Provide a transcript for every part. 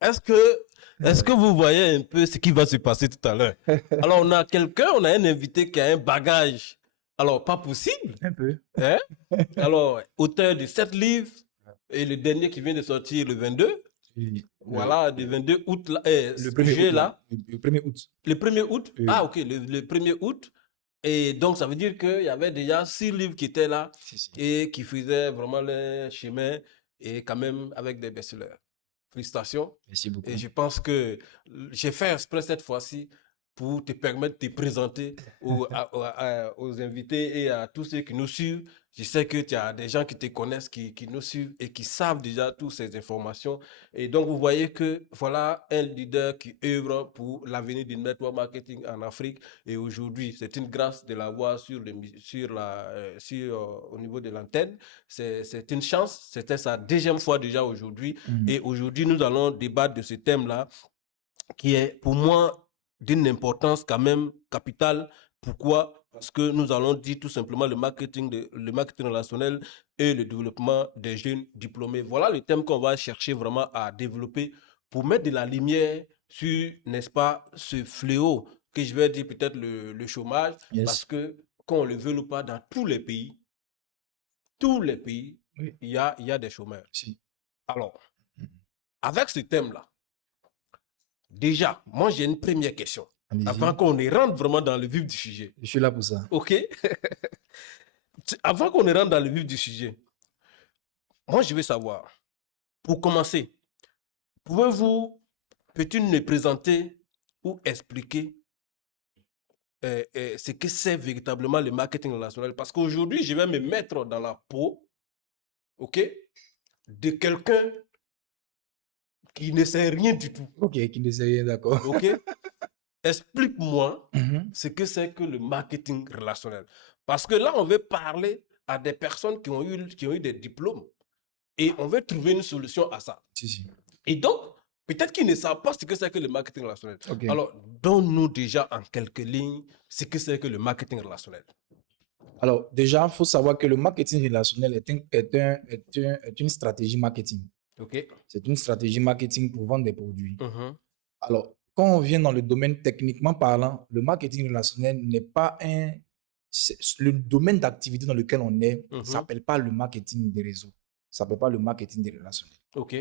Est-ce que vous voyez un peu ce qui va se passer tout à l'heure? Alors, on a un invité qui a un bagage. Alors, pas possible. Un peu. Hein? Alors, auteur de 7 livres et le dernier qui vient de sortir le 22. Oui. Voilà, le 22 août, là, Le 1er août. là. Le 1er août. Le 1er août? Oui. Ah, ok, le 1er août. Et donc, ça veut dire qu'il y avait déjà 6 livres qui étaient là et qui faisaient vraiment le chemin et quand même avec des best-sellers. Félicitations. Merci beaucoup. Et je pense que j'ai fait exprès cette fois-ci pour te permettre de te présenter aux invités et à tous ceux qui nous suivent. Je sais que tu as des gens qui te connaissent, qui nous suivent et qui savent déjà toutes ces informations. Et donc, vous voyez que voilà un leader qui œuvre pour l'avenir du network marketing en Afrique. Et aujourd'hui, c'est une grâce de l'avoir au niveau de l'antenne. C'est une chance. C'était sa 2e fois déjà aujourd'hui. Et aujourd'hui, nous allons débattre de ce thème-là qui est pour moi d'une importance quand même capitale. Pourquoi? Parce que nous allons dire tout simplement le marketing relationnel et le développement des jeunes diplômés. Voilà le thème qu'on va chercher vraiment à développer pour mettre de la lumière sur, n'est-ce pas, ce fléau que je vais dire peut-être le chômage. Yes. Parce que, qu'on le veuille ou pas, dans tous les pays, oui, il y a des chômeurs. Si. Alors, avec ce thème-là, déjà, moi j'ai une première question. Allez-y. Avant qu'on ne rentre vraiment dans le vif du sujet. Je suis là pour ça. OK? Avant qu'on ne rentre dans le vif du sujet, moi je veux savoir, pour commencer, pouvez-vous peut-être nous présenter ou expliquer ce que c'est véritablement le marketing relationnel? Parce qu'aujourd'hui, je vais me mettre dans la peau, OK, de quelqu'un qui ne sait rien du tout. Ok, qui ne sait rien, d'accord. OK? Explique-moi ce que c'est que le marketing relationnel. Parce que là, on veut parler à des personnes qui ont eu des diplômes et on veut trouver une solution à ça. Si. Et donc, peut-être qu'ils ne savent pas ce que c'est que le marketing relationnel. Ok. Alors, donne-nous déjà en quelques lignes ce que c'est que le marketing relationnel. Alors, déjà, il faut savoir que le marketing relationnel est une stratégie marketing. OK? C'est une stratégie marketing pour vendre des produits. Alors, quand on vient dans le domaine techniquement parlant, le marketing relationnel n'est pas le domaine d'activité dans lequel on est, ne s'appelle pas le marketing des réseaux. Ça s'appelle pas le marketing des relationnels. OK.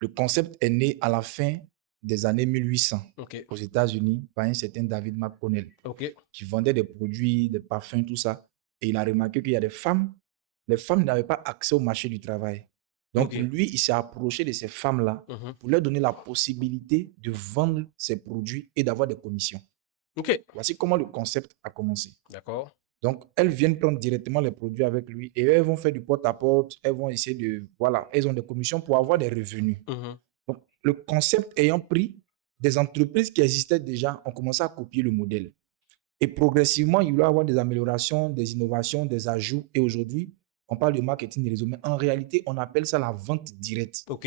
Le concept est né à la fin des années 1800 OK. aux États-Unis par un certain David McConnell OK. qui vendait des produits, des parfums, tout ça. Et il a remarqué qu'il y a des femmes, les femmes n'avaient pas accès au marché du travail. Donc, OK. lui, il s'est approché de ces femmes-là pour leur donner la possibilité de vendre ses produits et d'avoir des commissions. OK. Voici comment le concept a commencé. D'accord. Donc, elles viennent prendre directement les produits avec lui et elles vont faire du porte-à-porte, elles vont essayer de... Voilà, elles ont des commissions pour avoir des revenus. Donc, le concept ayant pris, des entreprises qui existaient déjà ont commencé à copier le modèle. Et progressivement, il va y avoir des améliorations, des innovations, des ajouts. Et aujourd'hui, on parle de marketing de réseau, mais en réalité, on appelle ça la vente directe. OK.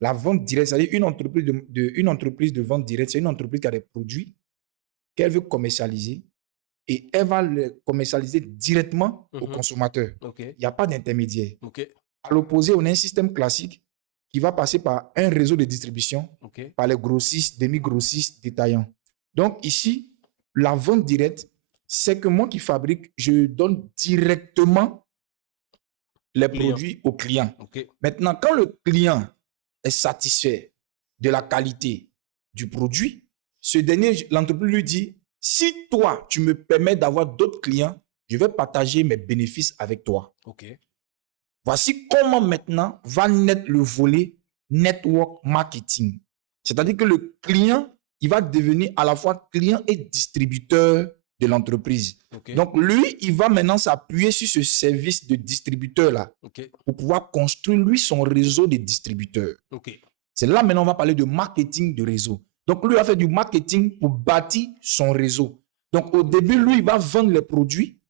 La vente directe, c'est-à-dire une entreprise de vente directe, c'est une entreprise qui a des produits qu'elle veut commercialiser et elle va les commercialiser directement au consommateur. OK. Il n'y a pas d'intermédiaire. OK. À l'opposé, on a un système classique qui va passer par un réseau de distribution, OK. par les grossistes, demi-grossistes, détaillants. Donc ici, la vente directe, c'est que moi qui fabrique, je donne directement les produits au client. OK. Maintenant, quand le client est satisfait de la qualité du produit, ce dernier, l'entreprise lui dit, si toi, tu me permets d'avoir d'autres clients, je vais partager mes bénéfices avec toi. OK. Voici comment maintenant va naître le volet network marketing. C'est-à-dire que le client, il va devenir à la fois client et distributeur de l'entreprise. OK. Donc, lui, il va maintenant s'appuyer sur ce service de distributeur-là OK. pour pouvoir construire, lui, son réseau de distributeurs. OK. C'est là maintenant, on va parler de marketing de réseau. Donc, lui, il va faire du marketing pour bâtir son réseau. Donc, au début, lui, il va vendre les produits,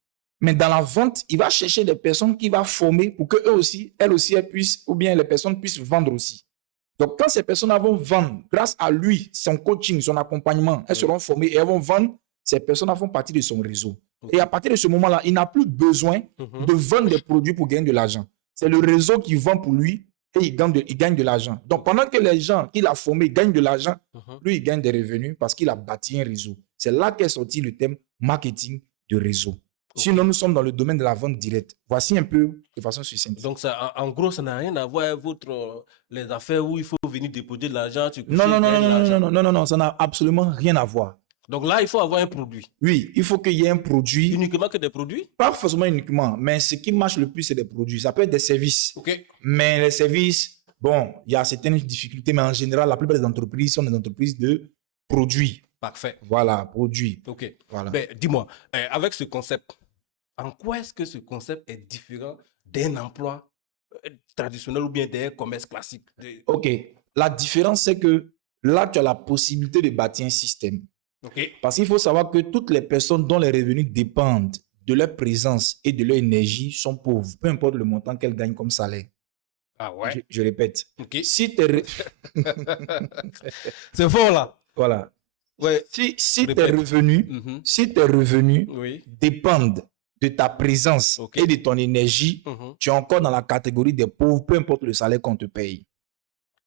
mais dans la vente, il va chercher des personnes qu'il va former pour que elles aussi, elles puissent, ou bien les personnes puissent vendre aussi. Donc, quand ces personnes vont vendre, grâce à lui, son coaching, son accompagnement, elles seront formées et elles vont vendre, ces personnes font partie de son réseau. Et à partir de ce moment-là, il n'a plus besoin de vendre des produits pour gagner de l'argent. C'est le réseau qui vend pour lui et il gagne de l'argent. Donc, pendant que les gens qu'il a formés gagnent de l'argent, lui, il gagne des revenus parce qu'il a bâti un réseau. C'est là qu'est sorti le thème marketing de réseau. Sinon, nous sommes dans le domaine de la vente directe. Voici un peu de façon succincte. Donc, ça, en gros, ça n'a rien à voir avec les affaires où il faut venir déposer de l'argent. Non, ça n'a absolument rien à voir. Donc là, il faut avoir un produit. Oui, il faut qu'il y ait un produit. Uniquement que des produits? Pas forcément uniquement, mais ce qui marche le plus, c'est des produits. Ça peut être des services. OK. Mais les services, bon, il y a certaines difficultés, mais en général, la plupart des entreprises sont des entreprises de produits. Parfait. Voilà, produits. OK. Voilà. Ben, dis-moi, avec ce concept, en quoi est-ce que ce concept est différent d'un emploi traditionnel ou bien d'un commerce classique? OK. La différence, c'est que là, tu as la possibilité de bâtir un système. OK. Parce qu'il faut savoir que toutes les personnes dont les revenus dépendent de leur présence et de leur énergie sont pauvres, peu importe le montant qu'elles gagnent comme salaire. Ah ouais? Je répète. OK. Si C'est fort là. Voilà. Ouais. Si tes revenus Oui. dépendent de ta présence OK. et de ton énergie, tu es encore dans la catégorie des pauvres, peu importe le salaire qu'on te paye.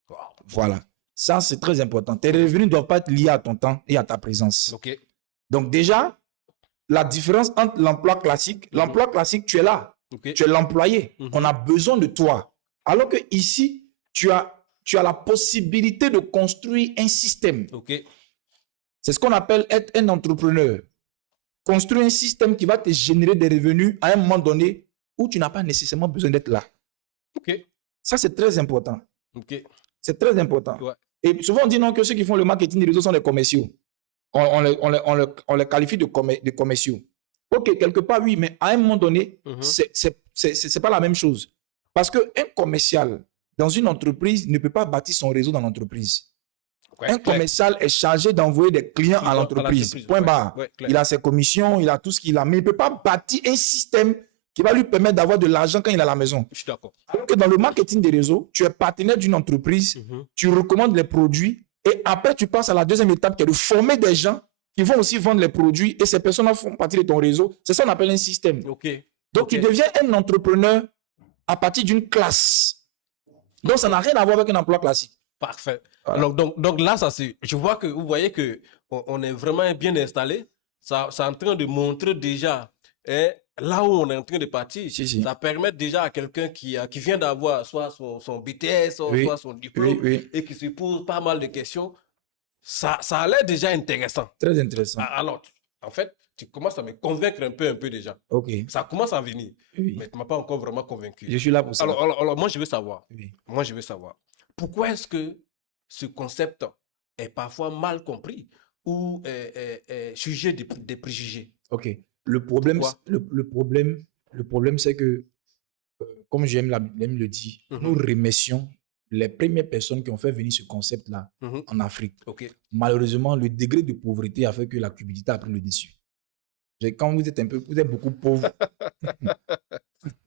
Wow. Voilà. Ça, c'est très important. Tes revenus ne doivent pas être liés à ton temps et à ta présence. OK. Donc déjà, la différence entre l'emploi classique, tu es là. OK. Tu es l'employé. On a besoin de toi. Alors que ici, tu as la possibilité de construire un système. OK. C'est ce qu'on appelle être un entrepreneur. Construire un système qui va te générer des revenus à un moment donné où tu n'as pas nécessairement besoin d'être là. OK. Ça, c'est très important. OK. C'est très important. Ouais. Et souvent, on dit non que ceux qui font le marketing des réseaux sont des commerciaux. On les qualifie de commerciaux. OK, quelque part, oui, mais à un moment donné, c'est pas la même chose. Parce qu'un commercial dans une entreprise ne peut pas bâtir son réseau dans l'entreprise. Ouais, un commercial est chargé d'envoyer des clients à l'entreprise. Point barre. Ouais, il a ses commissions, il a tout ce qu'il a, mais il ne peut pas bâtir un système qui va lui permettre d'avoir de l'argent quand il est à la maison. Je suis d'accord. Alors que dans le marketing des réseaux, tu es partenaire d'une entreprise, tu recommandes les produits et après tu passes à la deuxième étape qui est de former des gens qui vont aussi vendre les produits et ces personnes font partie de ton réseau. C'est ça qu'on appelle un système. Okay. Donc tu deviens un entrepreneur à partir d'une classe. Donc ça n'a rien à voir avec un emploi classique. Parfait. Voilà. Donc là, je vois que vous voyez qu'on est vraiment bien installé. Ça est en train de montrer déjà là où on est en train de partir. Ça permet déjà à quelqu'un qui vient d'avoir soit son BTS, soit son diplôme et qui se pose pas mal de questions. Ça a l'air déjà intéressant. Très intéressant. Alors, en fait, tu commences à me convaincre un peu déjà. Ok. Ça commence à venir. Mais tu ne m'as pas encore vraiment convaincu. Je suis là pour ça. Alors moi, je veux savoir. Moi, je veux savoir. Pourquoi est-ce que ce concept est parfois mal compris ou sujet des préjugés? Ok. Le problème, c'est que, comme j'aime le dire, nous remercions les premières personnes qui ont fait venir ce concept-là en Afrique. Okay. Malheureusement, le degré de pauvreté a fait que la cupidité a pris le dessus. Quand vous êtes beaucoup pauvre,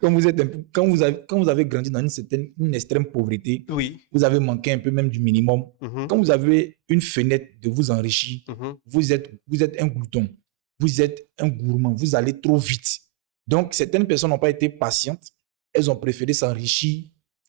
quand vous avez grandi dans une extrême pauvreté, vous avez manqué un peu même du minimum. Quand vous avez une fenêtre de vous enrichir, vous êtes un glouton, vous êtes un gourmand, vous allez trop vite. Donc, certaines personnes n'ont pas été patientes, elles ont préféré s'enrichir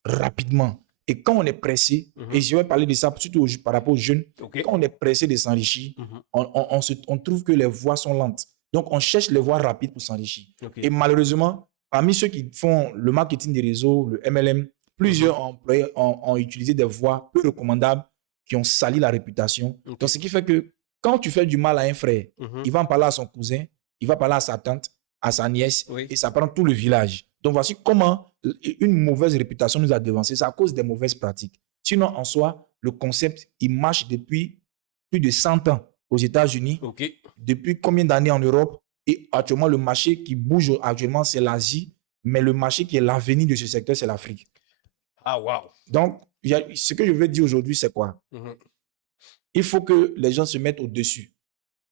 rapidement. Et quand on est pressé, et je vais parler de ça surtout par rapport aux jeunes, quand on est pressé de s'enrichir, on trouve que les voies sont lentes. Donc, on cherche les voies rapides pour s'enrichir. Et malheureusement, parmi ceux qui font le marketing des réseaux, le MLM, plusieurs ont utilisé des voies peu recommandables qui ont sali la réputation. Donc, ce qui fait que quand tu fais du mal à un frère, il va en parler à son cousin, il va parler à sa tante, à sa nièce, et ça prend tout le village. Donc, voici comment une mauvaise réputation nous a devancé. C'est à cause des mauvaises pratiques. Sinon, en soi, le concept, il marche depuis plus de 100 ans aux États-Unis. Depuis combien d'années en Europe? Et actuellement, le marché qui bouge actuellement, c'est l'Asie. Mais le marché qui est l'avenir de ce secteur, c'est l'Afrique. Ah, wow. Donc, ce que je veux dire aujourd'hui, c'est quoi? Il faut que les gens se mettent au-dessus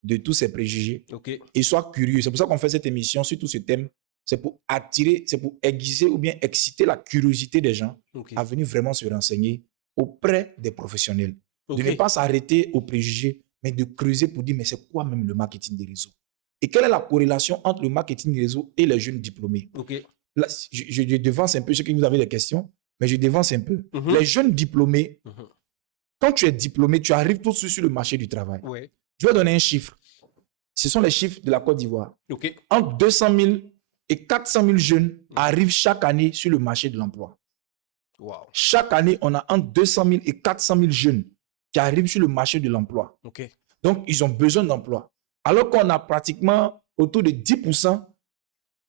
de tous ces préjugés et soient curieux. C'est pour ça qu'on fait cette émission sur tout ce thème. C'est pour attirer, c'est pour aiguiser ou bien exciter la curiosité des gens à venir vraiment se renseigner auprès des professionnels. De ne pas s'arrêter aux préjugés, mais de creuser pour dire, mais c'est quoi même le marketing des réseaux? Et quelle est la corrélation entre le marketing des réseaux et les jeunes diplômés? Là, je devance un peu ceux qui vous avez des questions, mais je dévance un peu. Mhm. Les jeunes diplômés, Mhm. quand tu es diplômé, tu arrives tout de suite sur le marché du travail. Oui. Je vais donner un chiffre. Ce sont les chiffres de la Côte d'Ivoire. OK. Entre 200 000 et 400 000 jeunes arrivent chaque année sur le marché de l'emploi. Wow. Chaque année, on a entre 200 000 et 400 000 jeunes qui arrivent sur le marché de l'emploi. OK. Donc, ils ont besoin d'emploi. Alors qu'on a pratiquement autour de 10%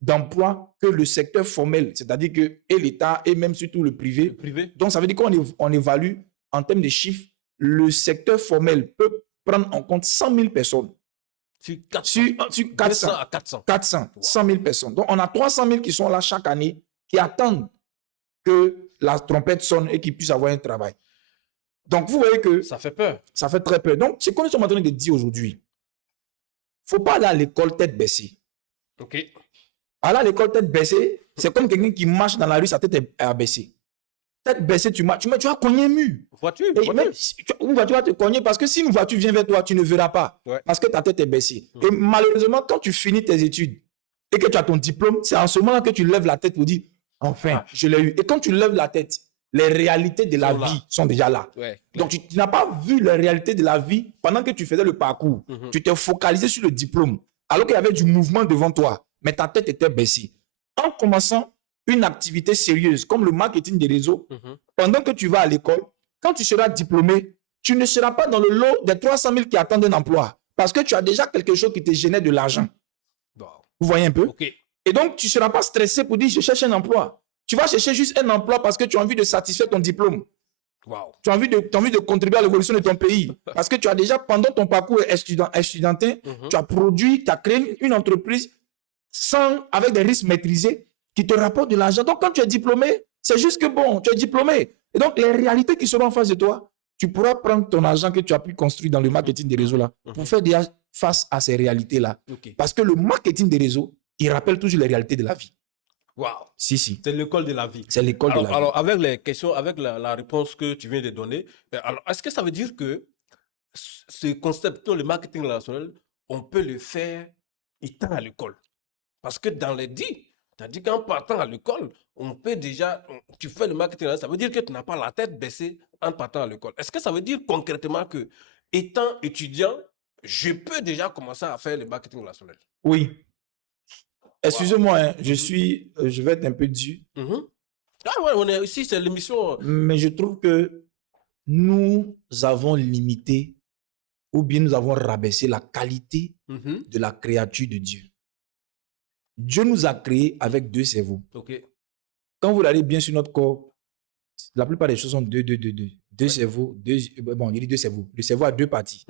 d'emplois que le secteur formel, c'est-à-dire que et l'État et même surtout le Le privé. privé? Donc, ça veut dire qu'on évalue en termes de chiffres, le secteur formel peut prendre en compte 100 000 personnes. Sur 400. Sur 400. 200 à 400. 400, 100 000 personnes. Donc, on a 300 000 qui sont là chaque année, qui attendent que la trompette sonne et qu'ils puissent avoir un travail. Donc, vous voyez que Ça fait peur. ça fait très peur. Donc, ce qu'on est en train de dire aujourd'hui, il ne faut pas aller à l'école tête baissée. OK. Aller à l'école tête baissée, c'est comme quelqu'un qui marche dans la rue, sa tête est abaissée. Tête baissée, tu vas cogner un mur. Voiture. Et même si une voiture va te cogner parce que si une voiture vient vers toi, tu ne verras pas. Ouais. Parce que ta tête est baissée. Et malheureusement, quand tu finis tes études et que tu as ton diplôme, c'est en ce moment que tu lèves la tête pour dire enfin, je l'ai eu. Et quand tu lèves la tête, les réalités de la Sont là. vie sont déjà là. Ouais. Donc, tu n'as pas vu les réalités de la vie pendant que tu faisais le parcours. Tu t'es focalisé sur le diplôme, alors qu'il y avait du mouvement devant toi, mais ta tête était baissée. En commençant une activité sérieuse, comme le marketing des réseaux, pendant que tu vas à l'école, quand tu seras diplômé, tu ne seras pas dans le lot des 300 000 qui attendent un emploi, parce que tu as déjà quelque chose qui te génère de l'argent. Wow. Vous voyez un peu? OK. Et donc, tu ne seras pas stressé pour dire, je cherche un emploi. Tu vas chercher juste un emploi parce que tu as envie de satisfaire ton diplôme. Wow. Tu as envie de contribuer à l'évolution de ton pays. Parce que tu as déjà, pendant ton parcours estudiantin, tu as produit, tu as créé une entreprise avec des risques maîtrisés qui te rapportent de l'argent. Donc, quand tu es diplômé, c'est juste que bon, tu es diplômé. Et donc, les réalités qui seront en face de toi, tu pourras prendre ton argent que tu as pu construire dans le marketing des réseaux là pour faire déjà face à ces réalités-là. OK. Parce que le marketing des réseaux, il rappelle toujours les réalités de la vie. Wow. Si. C'est l'école de la vie. C'est l'école de la vie. Alors, avec les questions, avec la réponse que tu viens de donner, alors, est-ce que ça veut dire que ce concept, le marketing relationnel, on peut le faire étant à l'école? Parce que dans les dits, tu as dit qu'en partant à l'école, on peut déjà, tu fais le marketing relationnel, ça veut dire que tu n'as pas la tête baissée en partant à l'école. Est-ce que ça veut dire concrètement que, étant étudiant, je peux déjà commencer à faire le marketing relationnel? Oui. Excusez-moi, hein, je vais être un peu dur, Ah ouais, on est ici, c'est l'émission. mais je trouve que nous avons limité ou bien nous avons rabaissé la qualité de la créature de Dieu. Dieu nous a créés avec deux cerveaux. OK. Quand vous regardez bien sur notre corps, la plupart des choses sont deux. Deux cerveaux, bon, il dit deux cerveaux. Le cerveau a deux parties,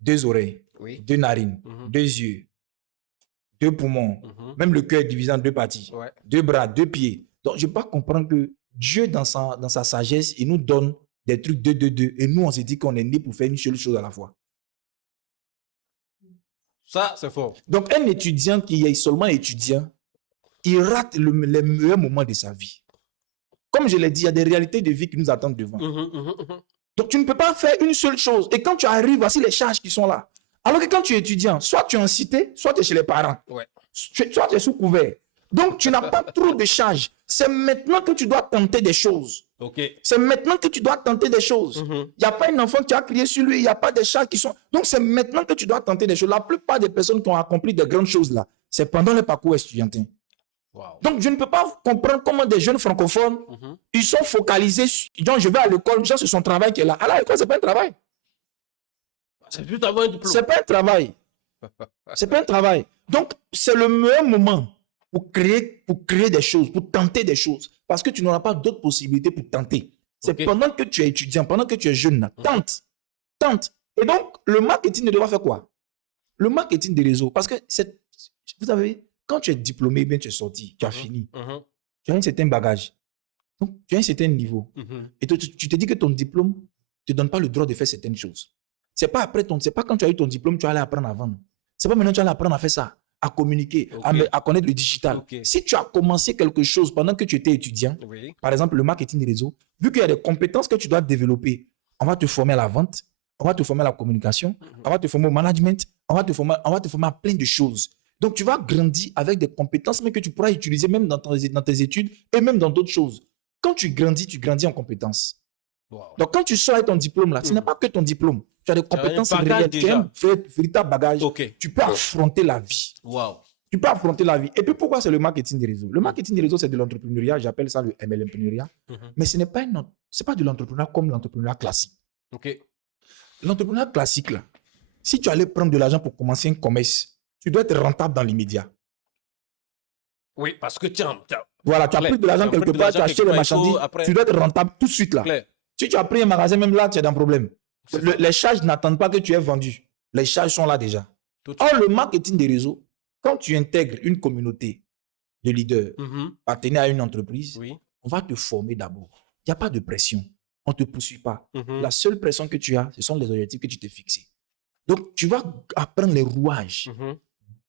deux oreilles, Oui. deux narines, deux yeux, deux poumons. Même le cœur est divisé en deux parties. Ouais. Deux bras, deux pieds. Donc, je ne peux pas comprendre que Dieu, dans sa sagesse, il nous donne des trucs deux. Et nous, on se dit qu'on est né pour faire une seule chose à la fois. Ça, c'est fort. Donc, un étudiant qui est seulement étudiant, il rate les meilleurs moments de sa vie. Comme je l'ai dit, il y a des réalités de vie qui nous attendent devant. Donc, tu ne peux pas faire une seule chose. Et quand tu arrives, voici les charges qui sont là. Alors que quand tu es étudiant, soit tu es en cité, soit tu es chez les parents. Ouais. Soit tu es sous couvert. Donc, tu n'as pas trop de charges. C'est maintenant que tu dois tenter des choses. OK. C'est maintenant que tu dois tenter des choses. Il n'y a pas un enfant qui a crié sur lui, il n'y a pas de charges qui sont... Donc, c'est maintenant que tu dois tenter des choses. La plupart des personnes qui ont accompli de grandes choses là, c'est pendant le parcours estudiantin. Wow. Donc, je ne peux pas comprendre comment des jeunes francophones, ils sont focalisés sur... Donc, je vais à l'école, genre, c'est son travail qui est là. À l'école, ce n'est pas un travail. C'est juste avoir un diplôme. Ce n'est pas un travail. C'est pas un travail. Donc, c'est le meilleur moment pour créer des choses, pour tenter des choses. Parce que tu n'auras pas d'autres possibilités pour tenter. C'est pendant que tu es étudiant, pendant que tu es jeune, là, tente. Et donc, le marketing ne doit faire quoi? Le marketing des réseaux. Parce que, vous savez, quand tu es diplômé, bien tu es sorti, tu as fini. Tu as un certain bagage. Donc, tu as un certain niveau. Et tu te dis que ton diplôme ne te donne pas le droit de faire certaines choses. C'est pas quand tu as eu ton diplôme, tu vas aller apprendre à vendre. C'est pas maintenant que tu vas aller apprendre à faire ça, à communiquer, à connaître le digital. Si tu as commencé quelque chose pendant que tu étais étudiant, par exemple le marketing des réseaux, vu qu'il y a des compétences que tu dois développer, on va te former à la vente, on va te former à la communication, on va te former au management, on va te former à plein de choses. Donc tu vas grandir avec des compétences mais que tu pourras utiliser même dans tes études et même dans d'autres choses. quand tu grandis en compétences. Wow. Donc, quand tu sors avec ton diplôme, là, ce n'est pas que ton diplôme. Tu as des compétences réelles. Tu as un véritable bagage. Ok. Tu peux affronter la vie. Wow. Tu peux affronter la vie. Et puis, pourquoi c'est le marketing des réseaux? Le marketing des réseaux, c'est de l'entrepreneuriat. J'appelle ça le MLMpreneuriat. Mais ce n'est pas, pas de l'entrepreneuriat comme l'entrepreneuriat classique. Ok. L'entrepreneuriat classique, là, si tu allais prendre de l'argent pour commencer un commerce, tu dois être rentable dans l'immédiat. Oui, parce que tiens. Voilà, tu as pris de l'argent quelque part, tu as acheté les marchandises, tu dois être rentable tout de suite là. Claire. Si tu as pris un magasin, même là, tu es dans un problème. Les charges n'attendent pas que tu aies vendu. Les charges sont là déjà. Or, le marketing des réseaux, quand tu intègres une communauté de leaders partenaires à une entreprise, on va te former d'abord. Il n'y a pas de pression. On ne te poursuit pas. La seule pression que tu as, ce sont les objectifs que tu t'es fixés. Donc, tu vas apprendre les rouages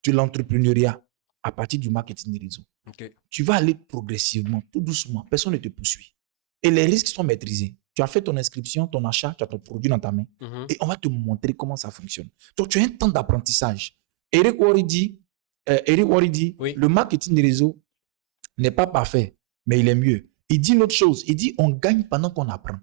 de l'entrepreneuriat à partir du marketing des réseaux. Tu vas aller progressivement, tout doucement. Personne ne te poursuit. Et les risques sont maîtrisés. Tu as fait ton inscription, ton achat, tu as ton produit dans ta main. Et on va te montrer comment ça fonctionne. Donc, tu as un temps d'apprentissage. Eric Worre dit, le marketing des réseaux n'est pas parfait, mais il est mieux. Il dit une autre chose. Il dit, on gagne pendant qu'on apprend.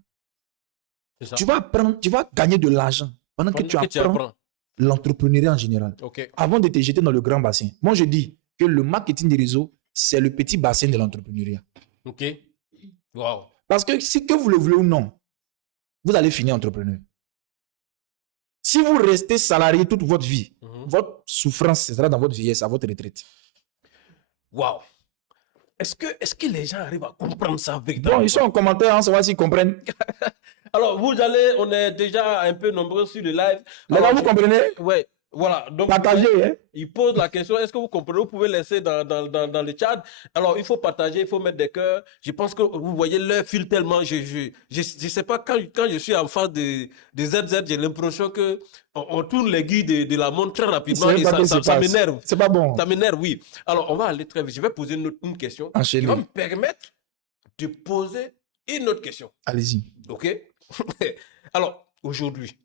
Tu vas gagner de l'argent pendant que tu apprends l'entrepreneuriat en général. Avant de te jeter dans le grand bassin. Moi, je dis que le marketing des réseaux, c'est le petit bassin de l'entrepreneuriat. Ok. Wow. Parce que si que vous le voulez ou non, vous allez finir entrepreneur. Si vous restez salarié toute votre vie, votre souffrance sera dans votre vieillesse, à votre retraite. Wow. Est-ce que les gens arrivent à comprendre ça véritablement? Bon, ils sont en commentaire, on va s'ils comprennent. Alors, on est déjà un peu nombreux sur le live. Là, vous comprenez? Oui. Voilà, donc partagez, hein? Il pose la question, est-ce que vous comprenez? Vous pouvez laisser dans le chat. Alors, il faut partager, il faut mettre des cœurs. Je pense que vous voyez l'heure file tellement. Je sais pas, quand je suis en face de ZZ, j'ai l'impression que on tourne l'aiguille de la montre très rapidement et ça m'énerve. C'est pas bon. Ça m'énerve, oui. Alors, on va aller très vite. Je vais poser une question qui va me permettre de poser une autre question. Allez-y. OK? Alors, aujourd'hui,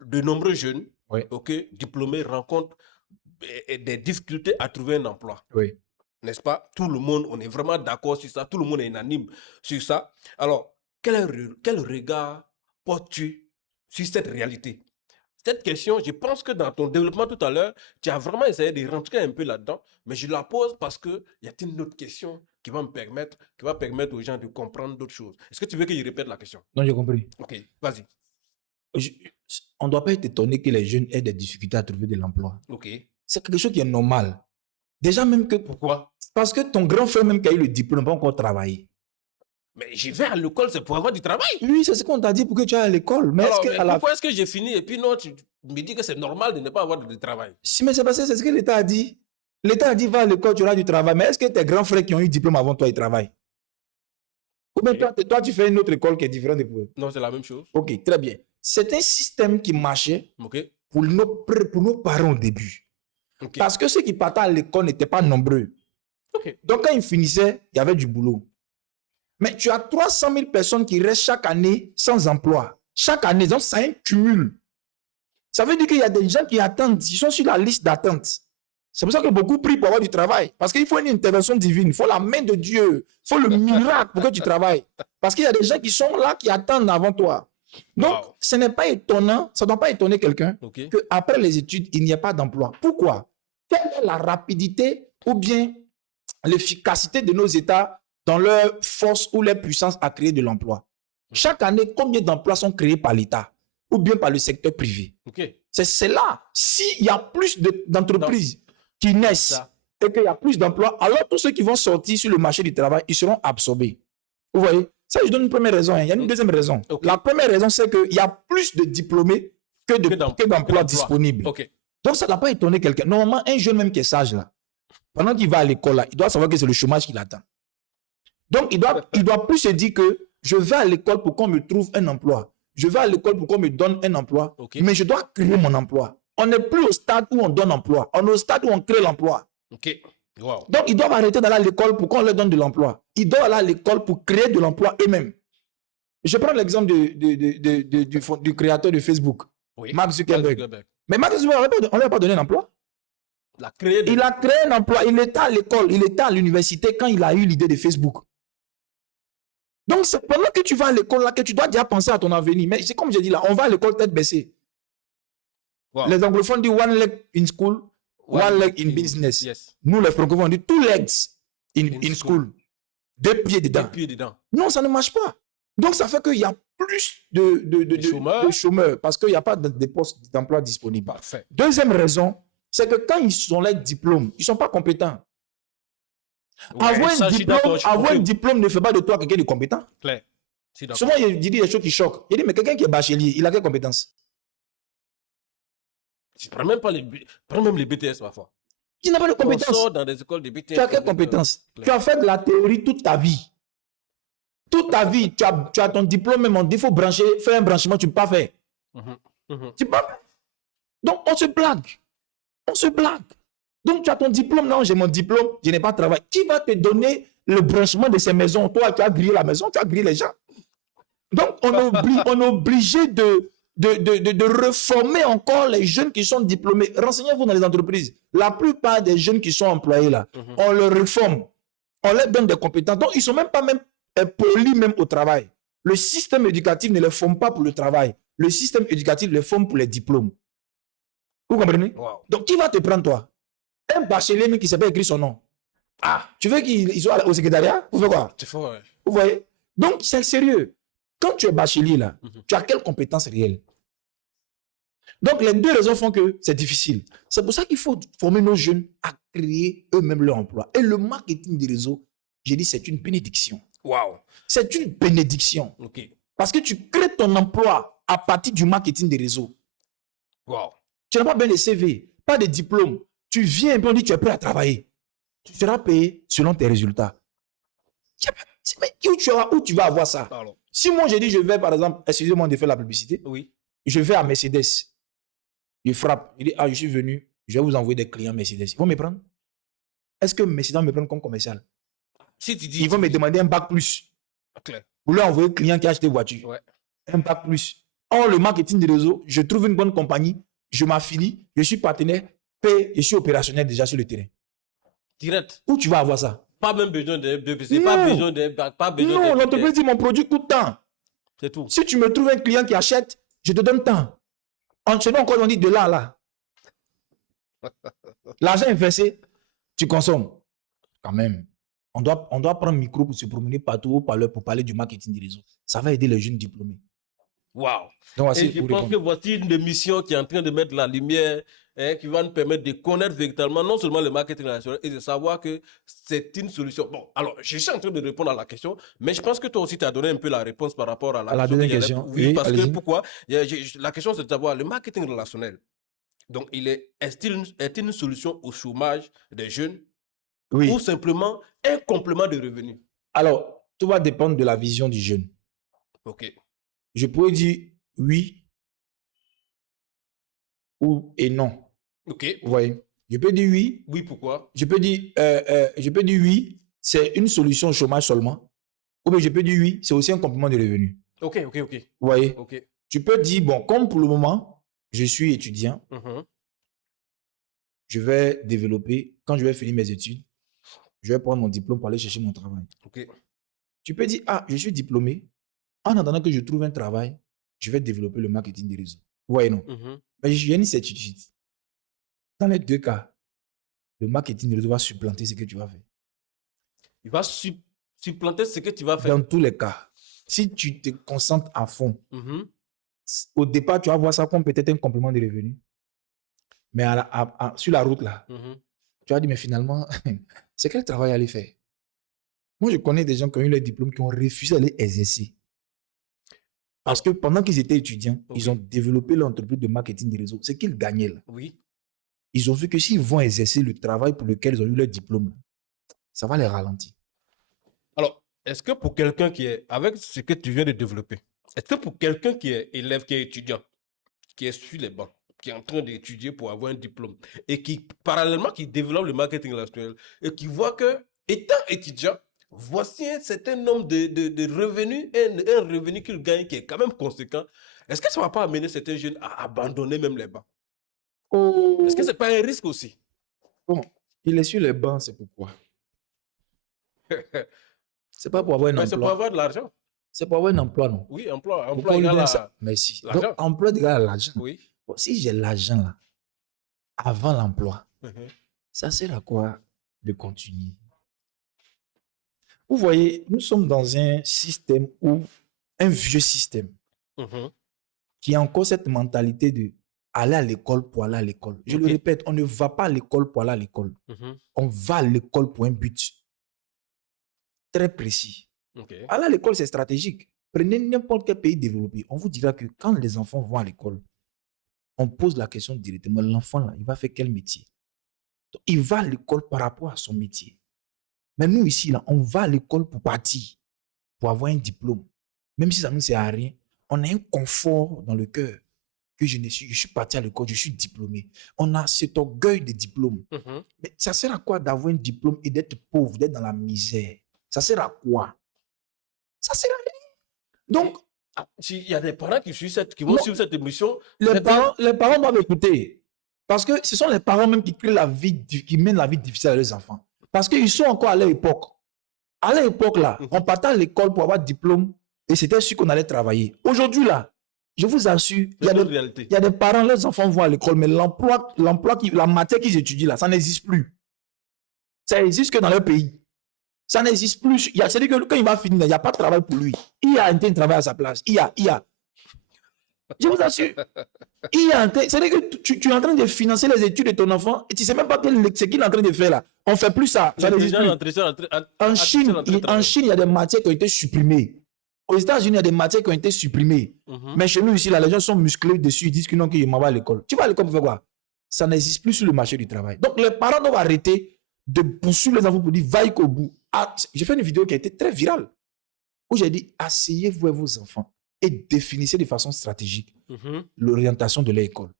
de nombreux jeunes diplômés rencontrent des difficultés à trouver un emploi. Oui. N'est-ce pas? Tout le monde, on est vraiment d'accord sur ça. Tout le monde est unanime sur ça. Alors, quel regard portes-tu sur cette réalité? Cette question, je pense que dans ton développement tout à l'heure, tu as vraiment essayé de rentrer un peu là-dedans, mais je la pose parce qu'il y a une autre question qui va permettre aux gens de comprendre d'autres choses. Est-ce que tu veux que je répète la question? Non, j'ai compris. Ok, vas-y. On ne doit pas être étonné que les jeunes aient des difficultés à trouver de l'emploi. Ok. C'est quelque chose qui est normal. Déjà même que... Pourquoi? Parce que ton grand frère même qui a eu le diplôme n'a pas encore travaillé. Mais j'y vais à l'école, c'est pour avoir du travail. Oui, c'est ce qu'on t'a dit pour que tu ailles à l'école. Mais, pourquoi est-ce que j'ai fini et puis non, tu me dis que c'est normal de ne pas avoir de travail? Si, mais c'est parce que c'est ce que l'État a dit. L'État a dit, va à l'école, tu auras du travail. Mais est-ce que tes grands frères qui ont eu diplôme avant toi, ils travaillent? Ou bien toi, tu fais une autre école qui est différente de vous? Non, c'est la même chose. Ok, très bien. C'est un système qui marchait pour nos parents au début. Parce que ceux qui partaient à l'école n'étaient pas nombreux. Donc, quand ils finissaient, il y avait du boulot. Mais tu as 300 000 personnes qui restent chaque année sans emploi. Chaque année, donc ça cumule. Ça veut dire qu'il y a des gens qui attendent, qui sont sur la liste d'attente. C'est pour ça que beaucoup prient pour avoir du travail. Parce qu'il faut une intervention divine, il faut la main de Dieu, il faut le miracle pour que tu travailles. Parce qu'il y a des gens qui sont là, qui attendent avant toi. Donc, ce n'est pas étonnant, ça ne doit pas étonner quelqu'un qu'après les études, il n'y ait pas d'emploi. Pourquoi? Quelle est la rapidité ou bien l'efficacité de nos États dans leur force ou leur puissance à créer de l'emploi? Chaque année, combien d'emplois sont créés par l'État ou bien par le secteur privé? C'est là. S'il y a plus d'entreprises qui naissent et qu'il y a plus d'emplois, alors tous ceux qui vont sortir sur le marché du travail, ils seront absorbés. Vous voyez? Ça, je donne une première raison. Il y a une deuxième raison. La première raison, c'est qu'il y a plus de diplômés que d'emplois disponibles. Donc, ça ne doit pas étonner quelqu'un. Normalement, un jeune même qui est sage, là, pendant qu'il va à l'école, là, il doit savoir que c'est le chômage qui l'attend. Donc, il doit plus se dire que je vais à l'école pour qu'on me trouve un emploi. Je vais à l'école pour qu'on me donne un emploi. Mais je dois créer mon emploi. On n'est plus au stade où on donne emploi. On est au stade où on crée l'emploi. Donc, ils doivent arrêter d'aller à l'école pour qu'on leur donne de l'emploi. Ils doivent aller à l'école pour créer de l'emploi eux-mêmes. Je prends l'exemple du créateur de Facebook, Mark Zuckerberg. Mais Mark Zuckerberg, on ne lui a pas donné un emploi. Il a créé un emploi. Il était à l'école, il était à l'université quand il a eu l'idée de Facebook. Donc, c'est pendant que tu vas à l'école là que tu dois déjà penser à ton avenir. Mais c'est comme je dis là, on va à l'école tête baissée. Wow. Les anglophones disent one leg in school, one leg in business. Yes. Nous, les francophones, on dit two legs in In school. 2 pieds dedans. 2 pieds dedans. Non, ça ne marche pas. Donc, ça fait qu'il y a plus de chômeurs parce qu'il n'y a pas de postes d'emploi disponibles. Parfait. Deuxième raison, c'est que quand ils ont les diplômes, ils ne sont pas compétents. Ouais, avoir un diplôme ne fait pas de toi quelqu'un de compétent. Clair. Souvent, il dit des choses qui choquent. Il dit, mais quelqu'un qui est bachelier, il a quelle compétence? Je prends même pas les BTS parfois. Tu n'as pas de On compétence. sort dans des écoles de BTS. Tu as quelle compétence? Tu as fait de la théorie toute ta vie. Toute ta vie, tu as ton diplôme, même on dit, il faut brancher, faire un branchement, tu ne peux pas faire. Tu peux pas faire. Donc, on se blague. On se blague. Donc, tu as ton diplôme. Non, j'ai mon diplôme, je n'ai pas de travail. Qui va te donner le branchement de ces maisons? Toi, tu as grillé la maison, tu as grillé les gens. Donc, on est obligé de reformer encore les jeunes qui sont diplômés. Renseignez-vous dans les entreprises. La plupart des jeunes qui sont employés là, on les reforme. On leur donne des compétences. Donc, ils ne sont même pas polis même au travail. Le système éducatif ne les forme pas pour le travail. Le système éducatif les forme pour les diplômes. Vous comprenez? Wow. Donc, qui va te prendre toi? Un bachelier qui ne sait pas écrire son nom. Ah, tu veux qu'il soit au secrétariat? Vous faites quoi? C'est fort, ouais. Vous voyez? Donc, c'est sérieux. Quand tu es bachelier là, tu as quelles compétences réelles? Donc, les deux raisons font que c'est difficile. C'est pour ça qu'il faut former nos jeunes à créer eux-mêmes leur emploi. Et le marketing des réseaux, j'ai dit, c'est une bénédiction. Wow. C'est une bénédiction. Ok. Parce que tu crées ton emploi à partir du marketing des réseaux. Wow. Tu n'as pas besoin de CV, pas de diplôme. Tu viens et puis on dit que tu es prêt à travailler. Tu seras payé selon tes résultats. Mais où tu vas avoir ça? Pardon. Si moi je dis je vais par exemple, excusez-moi de faire la publicité, Oui. je vais à Mercedes, je frappe, il dit ah je suis venu, je vais vous envoyer des clients Mercedes. Ils vont me prendre? Est-ce que Mercedes me prend comme commercial? Si tu dis. Ils vont me demander un bac plus. Clair. Vous leur envoyez un client qui a acheté voiture. Ouais. Un bac plus. Or, le marketing des réseaux, je trouve une bonne compagnie, je m'affilie, je suis partenaire, paye, je suis opérationnel déjà sur le terrain. Direct. Où tu vas avoir ça? Pas même besoin de BPC, Non. pas besoin de bac, pas besoin Non, de l'entreprise BTS. dit mon produit coûte tant. C'est tout. Si tu me trouves un client qui achète, je te donne tant. Chez nous, encore, on dit de là à là. L'argent est versé, tu consommes. Quand même. On doit prendre un micro pour se promener partout au parleur pour parler du marketing des réseaux. Ça va aider les jeunes diplômés. Wow. Donc, voici Et je pour pense répondre. que voici une des missions qui est en train de mettre la lumière, qui va nous permettre de connaître véritablement non seulement le marketing national et de savoir que c'est une solution. Bon, alors, je suis en train de répondre à la question, mais je pense que toi aussi, tu as donné un peu la réponse par rapport à la deuxième qu'il y avait. question. Oui, Oui, parce que allez-y. pourquoi? La question, c'est de savoir le marketing relationnel. Donc, est-il une solution au chômage des jeunes Oui. ou simplement un complément de revenus? Alors, tout va dépendre de la vision du jeune. Ok. Je pourrais dire oui ou et non. Ok. Vous voyez? Je peux dire oui. Oui, pourquoi? Je peux dire oui, c'est une solution au chômage seulement. Ou bien je peux dire oui, c'est aussi un complément de revenu. Ok. Vous voyez? Ok. Tu peux dire, bon, comme pour le moment, je suis étudiant, je vais développer, quand je vais finir mes études, je vais prendre mon diplôme pour aller chercher mon travail. Ok. Tu peux dire, ah, je suis diplômé, en attendant que je trouve un travail, je vais développer le marketing des réseaux. Vous voyez, non? Mais j'ai une certitude. Dans les deux cas, le marketing des réseaux va supplanter ce que tu vas faire. Il va supplanter ce que tu vas faire. Dans tous les cas, si tu te concentres à fond, au départ, tu vas voir ça comme peut-être un complément de revenu. Mais sur la route, là, tu vas dire, mais finalement, c'est quel travail aller faire? Moi, je connais des gens qui ont eu leur diplôme qui ont refusé d'aller exercer. Parce que pendant qu'ils étaient étudiants, ils ont développé l'entreprise de marketing des réseaux. C'est qu'ils gagnaient là. Oui. Ils ont vu que s'ils vont exercer le travail pour lequel ils ont eu leur diplôme, ça va les ralentir. Alors, est-ce que pour quelqu'un qui est, avec ce que tu viens de développer, est-ce que pour quelqu'un qui est élève, qui est étudiant, qui est sur les bancs, qui est en train d'étudier pour avoir un diplôme, et qui, parallèlement, qui développe le marketing relationnel, et qui voit que, étant étudiant, voici un certain nombre de revenus, un revenu qu'il gagne qui est quand même conséquent, est-ce que ça ne va pas amener certains jeunes à abandonner même les bancs? Est-ce que ce n'est pas un risque aussi? Bon, il est sur les bancs, c'est pourquoi. C'est pas pour avoir un Mais c'est pour emploi. avoir de l'argent. C'est pour avoir un emploi, non? Oui, emploi. Pourquoi Emploi on lui égale donne à ça? Merci. Donc, l'argent. emploi égale à l'argent. Oui. Bon, si j'ai l'argent là, avant l'emploi, Mhm. ça sert à quoi de continuer? Vous voyez, nous sommes dans un système où, un vieux système, Mhm. qui a encore cette mentalité de aller à l'école pour aller à l'école. Je le Ok. répète, on ne va pas à l'école pour aller à l'école. Mhm. On va à l'école pour un but très précis. Ok. Aller à l'école, c'est stratégique. Prenez n'importe quel pays développé. On vous dira que quand les enfants vont à l'école, on pose la question directement. L'enfant, là, il va faire quel métier? Donc, il va à l'école par rapport à son métier. Mais nous, ici, là, on va à l'école pour partir, pour avoir un diplôme. Même si ça ne nous sert à rien, on a un confort dans le cœur que je suis parti à l'école, je suis diplômé. On a cet orgueil de diplôme. Mhm. Mais ça sert à quoi d'avoir un diplôme et d'être pauvre, d'être dans la misère? Ça sert à quoi? Ça sert à rien. Donc, S'il y a des parents qui vont Non. suivre cette émission, les parents doivent écouter. Parce que ce sont les parents même qui créent la vie, qui mènent la vie difficile à leurs enfants. Parce qu'ils sont encore à leur époque. À leur époque, là, on partait à l'école pour avoir diplôme et c'était sûr qu'on allait travailler. Aujourd'hui, là, je vous assure, il y a des parents, leurs enfants vont à l'école, mais la matière qu'ils étudient, là, ça n'existe plus. Ça n'existe que dans leur pays. Ça n'existe plus. C'est-à-dire que quand il va finir, il n'y a pas de travail pour lui. Il y a un travail à sa place. Il y a. Je vous assure. C'est-à-dire que tu es en train de financer les études de ton enfant et tu ne sais même pas ce qu'il est en train de faire là. On ne fait plus ça. Ça n'existe plus. En Chine, il y a des matières qui ont été supprimées. Aux États-Unis, il y a des matières qui ont été supprimées. Mais chez nous, ici, là, les gens sont musclés dessus. Ils disent que non, qu'ils m'en vont à l'école. Tu vas à l'école pour faire quoi? Ça n'existe plus sur le marché du travail. Donc, les parents doivent arrêter de poursuivre les enfants pour dire vaille qu'au bout. J'ai fait une vidéo qui a été très virale où j'ai dit asseyez-vous avec vos enfants et définissez de façon stratégique l'orientation de l'école.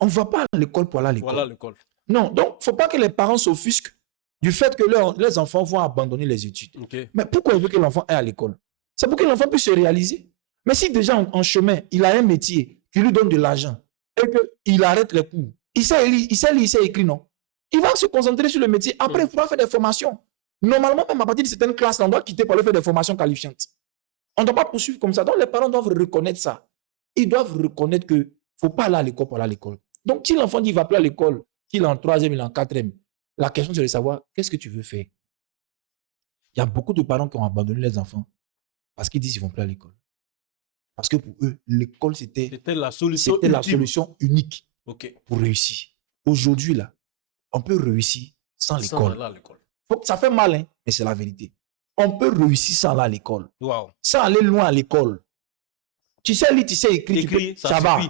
On ne va pas à l'école pour aller à l'école. Voilà l'école. Non, donc il ne faut pas que les parents s'offusquent du fait que leurs enfants vont abandonner les études. Okay. Mais pourquoi il veut que l'enfant aille à l'école? C'est pour que l'enfant puisse se réaliser. Mais si déjà en chemin, il a un métier qui lui donne de l'argent et qu'il arrête les cours, il sait lire, il sait écrire, non? Il va se concentrer sur le métier. Après, il faudra faire des formations. Normalement, même à partir de certaines classes, on doit quitter pour aller faire des formations qualifiantes. On ne doit pas poursuivre comme ça. Donc, les parents doivent reconnaître ça. Ils doivent reconnaître qu'il ne faut pas aller à l'école pour aller à l'école. Donc, si l'enfant dit qu'il ne va plus à l'école, qu'il est en 3e, il est en 4e, la question, c'est de savoir qu'est-ce que tu veux faire. Il y a beaucoup de parents qui ont abandonné les enfants parce qu'ils disent qu'ils ne vont plus à l'école. Parce que pour eux, l'école, c'était la solution unique pour réussir. Aujourd'hui, là, on peut réussir sans l'école. Ça fait mal, hein, mais c'est la vérité. On peut réussir sans aller à l'école. Wow. Sans aller loin à l'école. Tu sais lire, tu sais écrire, ça va.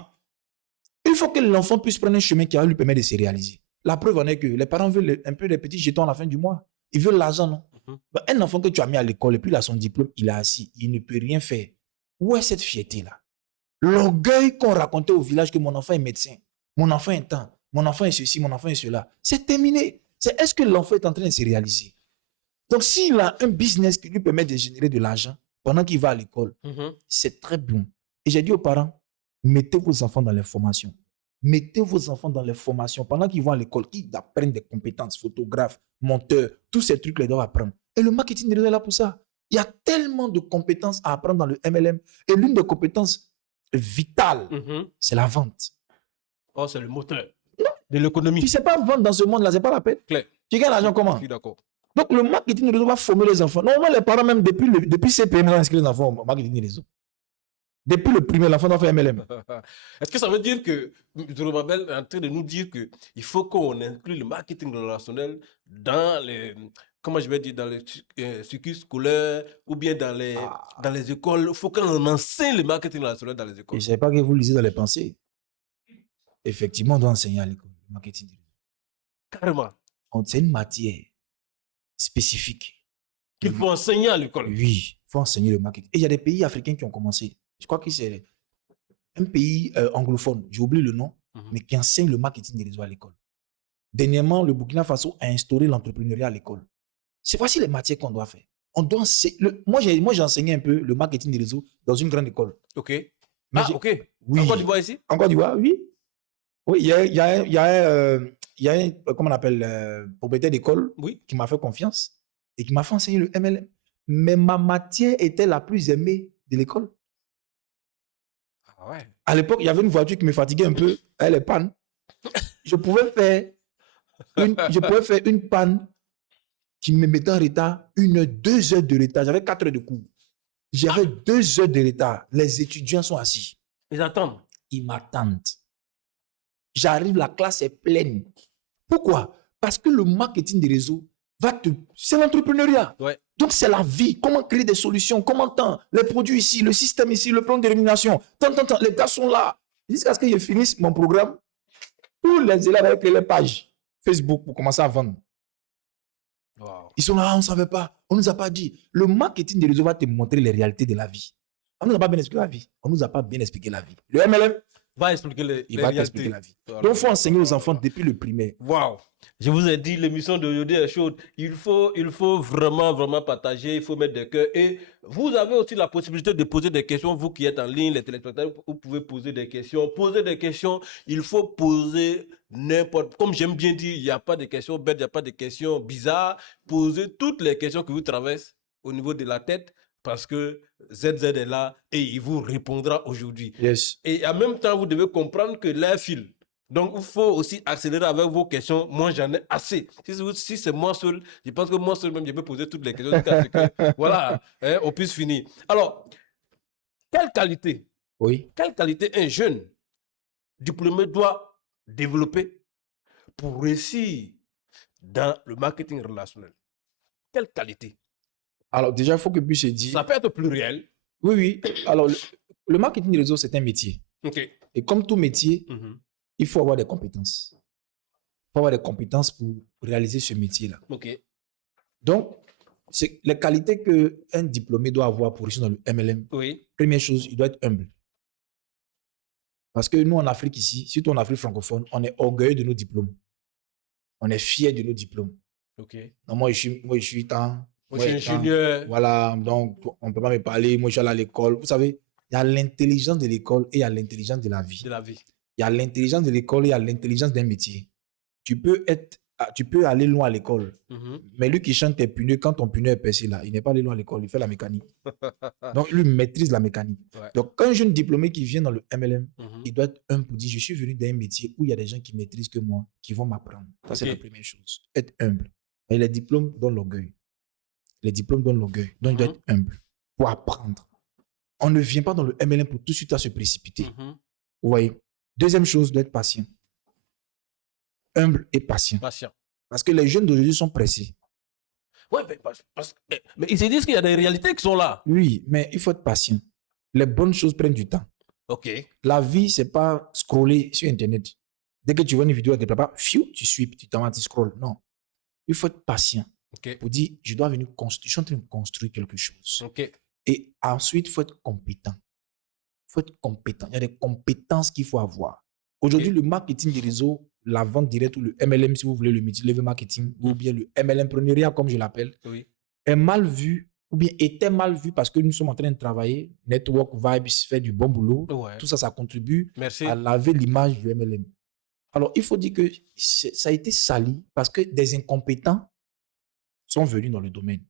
Il faut que l'enfant puisse prendre un chemin qui va lui permettre de se réaliser. La preuve en est que les parents veulent un peu des petits jetons à la fin du mois. Ils veulent l'argent, non? Un enfant que tu as mis à l'école et puis il a son diplôme, il est assis, il ne peut rien faire. Où est cette fierté-là? L'orgueil qu'on racontait au village que mon enfant est médecin, mon enfant est tant, mon enfant est ceci, mon enfant est cela. C'est terminé. Est-ce que l'enfant est en train de se réaliser? Donc, s'il a un business qui lui permet de générer de l'argent pendant qu'il va à l'école, c'est très bon. Et j'ai dit aux parents, mettez vos enfants dans les formations. Mettez vos enfants dans les formations pendant qu'ils vont à l'école, qu'ils apprennent des compétences, photographes, monteurs, tous ces trucs les doivent apprendre. Et le marketing est là pour ça. Il y a tellement de compétences à apprendre dans le MLM. Et l'une des compétences vitales, c'est la vente. Oh, c'est le moteur de l'économie. Tu ne sais pas vendre dans ce monde-là, ce n'est pas la peine. Claire. Tu gagnes l'argent comment? Je suis d'accord. Donc, le marketing réseau va former les enfants. Normalement, les parents, même depuis CPM, ils inscrivent les enfants au marketing réseau. Depuis le premier, l'enfant doit faire MLM. Est-ce que ça veut dire que Zorobabel est en train de nous dire qu'il faut qu'on inclue le marketing relationnel dans les, comment je vais dire, dans les circuits scolaires ou bien dans les écoles? Il faut qu'on enseigne le marketing relationnel dans les écoles. Je ne sais pas que vous lisez dans les pensées. Effectivement, on doit enseigner à l'école le marketing. Carrément. C'est une matière spécifique. Qu'il faut enseigner à l'école. Oui, il faut enseigner le marketing. Et il y a des pays africains qui ont commencé. Je crois que c'est un pays anglophone, j'ai oublié le nom, mais qui enseigne le marketing des réseaux à l'école. Dernièrement, le Burkina Faso a instauré l'entrepreneuriat à l'école. C'est voici les matières qu'on doit faire. On doit moi, j'ai enseigné un peu le marketing des réseaux dans une grande école. OK. Mais OK. Oui. En Côte d'Ivoire ici? En Côte d'Ivoire, oui. Oui, il y a un, comment on appelle, propriétaire d'école qui m'a fait confiance et qui m'a fait enseigner le MLM. mais ma matière était la plus aimée de l'école. Ah ouais. À l'époque, il y avait une voiture qui me fatiguait un peu, elle est panne. Je pouvais faire une panne qui me mettait en retard 2 heures de retard. J'avais 4 heures de cours. J'avais 2 heures de retard. Les étudiants sont assis. Ils attendent. Ils m'attendent. J'arrive, la classe est pleine. Pourquoi? Parce que le marketing des réseaux c'est l'entrepreneuriat. Ouais. Donc, c'est la vie. Comment créer des solutions? Comment tant? Les produits ici, le système ici, le plan de rémunération. Tant. Les gars sont là. Jusqu'à ce que je finisse mon programme, tous les élèves avaient créé les pages Facebook pour commencer à vendre. Wow. Ils sont là, on ne savait pas. On ne nous a pas dit. Le marketing des réseaux va te montrer les réalités de la vie. On ne nous a pas bien expliqué la vie. On ne nous a pas bien expliqué la vie. Le MLM, Va expliquer il va t'expliquer la vie. Donc, il faut enseigner aux enfants depuis le primaire. Waouh! Je vous ai dit, l'émission d'aujourd'hui est chaude. Il faut vraiment partager, il faut mettre des cœurs. Et vous avez aussi la possibilité de poser des questions. Vous qui êtes en ligne, les téléspectateurs, vous pouvez poser des questions. Poser des questions, il faut poser n'importe... Comme j'aime bien dire, il n'y a pas de questions bêtes, il n'y a pas de questions bizarres. Posez toutes les questions que vous traversez au niveau de la tête parce que ZZ est là et il vous répondra aujourd'hui. Yes. Et en même temps, vous devez comprendre que l'air file. Donc, il faut aussi accélérer avec vos questions. Moi, j'en ai assez. Si c'est moi seul, je pense que moi seul, même, je peux poser toutes les questions jusqu'à ce que, voilà, hein, on puisse finir. Alors, quelle qualité un jeune diplômé doit développer pour réussir dans le marketing relationnel? Quelle qualité? Alors, déjà, il faut que je puisse dire... Ça peut être pluriel. Oui. Alors, le marketing des réseaux, c'est un métier. OK. Et comme tout métier, il faut avoir des compétences. Il faut avoir des compétences pour réaliser ce métier-là. OK. Donc, c'est les qualités qu'un diplômé doit avoir pour réussir dans le MLM. Oui. Première chose, il doit être humble. Parce que nous, en Afrique ici, surtout en Afrique francophone, on est orgueilleux de nos diplômes. On est fiers de nos diplômes. OK. Non, moi, je suis ingénieur. Voilà, donc on ne peut pas me parler. Moi, je suis allé à l'école. Vous savez, il y a l'intelligence de l'école et il y a l'intelligence de la vie. Il y a l'intelligence de l'école et il y a l'intelligence d'un métier. Tu peux aller loin à l'école, mais lui qui chante tes pneus, quand ton pneu est percé là, il n'est pas allé loin à l'école, il fait la mécanique. Donc, lui maîtrise la mécanique. Ouais. Donc, quand un jeune diplômé qui vient dans le MLM, il doit être humble pour dire, je suis venu d'un métier où il y a des gens qui maîtrisent que moi, qui vont m'apprendre. Ça, c'est la première chose. Être humble. Et les diplômes donnent l'orgueil. Donc, il doit être humble pour apprendre. On ne vient pas dans le MLM pour tout de suite à se précipiter. Vous voyez? Deuxième chose, doit être patient. Humble et patient. Parce que les jeunes d'aujourd'hui sont pressés. Oui, mais ils se disent qu'il y a des réalités qui sont là. Oui, mais il faut être patient. Les bonnes choses prennent du temps. OK. La vie, ce n'est pas scroller sur Internet. Dès que tu vois une vidéo, tu suis, tu t'en vas, tu scrolles. Non. Il faut être patient. Okay. Pour dire, je dois venir construire, je suis en train de construire quelque chose. Okay. Et ensuite, il faut être compétent. Il y a des compétences qu'il faut avoir. Aujourd'hui, le marketing des réseaux, la vente directe ou le MLM, si vous voulez, le multi-level marketing, ou bien le MLMpreneuriat, comme je l'appelle, est mal vu, ou bien était mal vu parce que nous sommes en train de travailler. Network Vibes fait du bon boulot. Ouais. Tout ça, ça contribue à laver l'image du MLM. Alors, il faut dire que ça a été sali parce que des incompétents sont venus dans le domaine.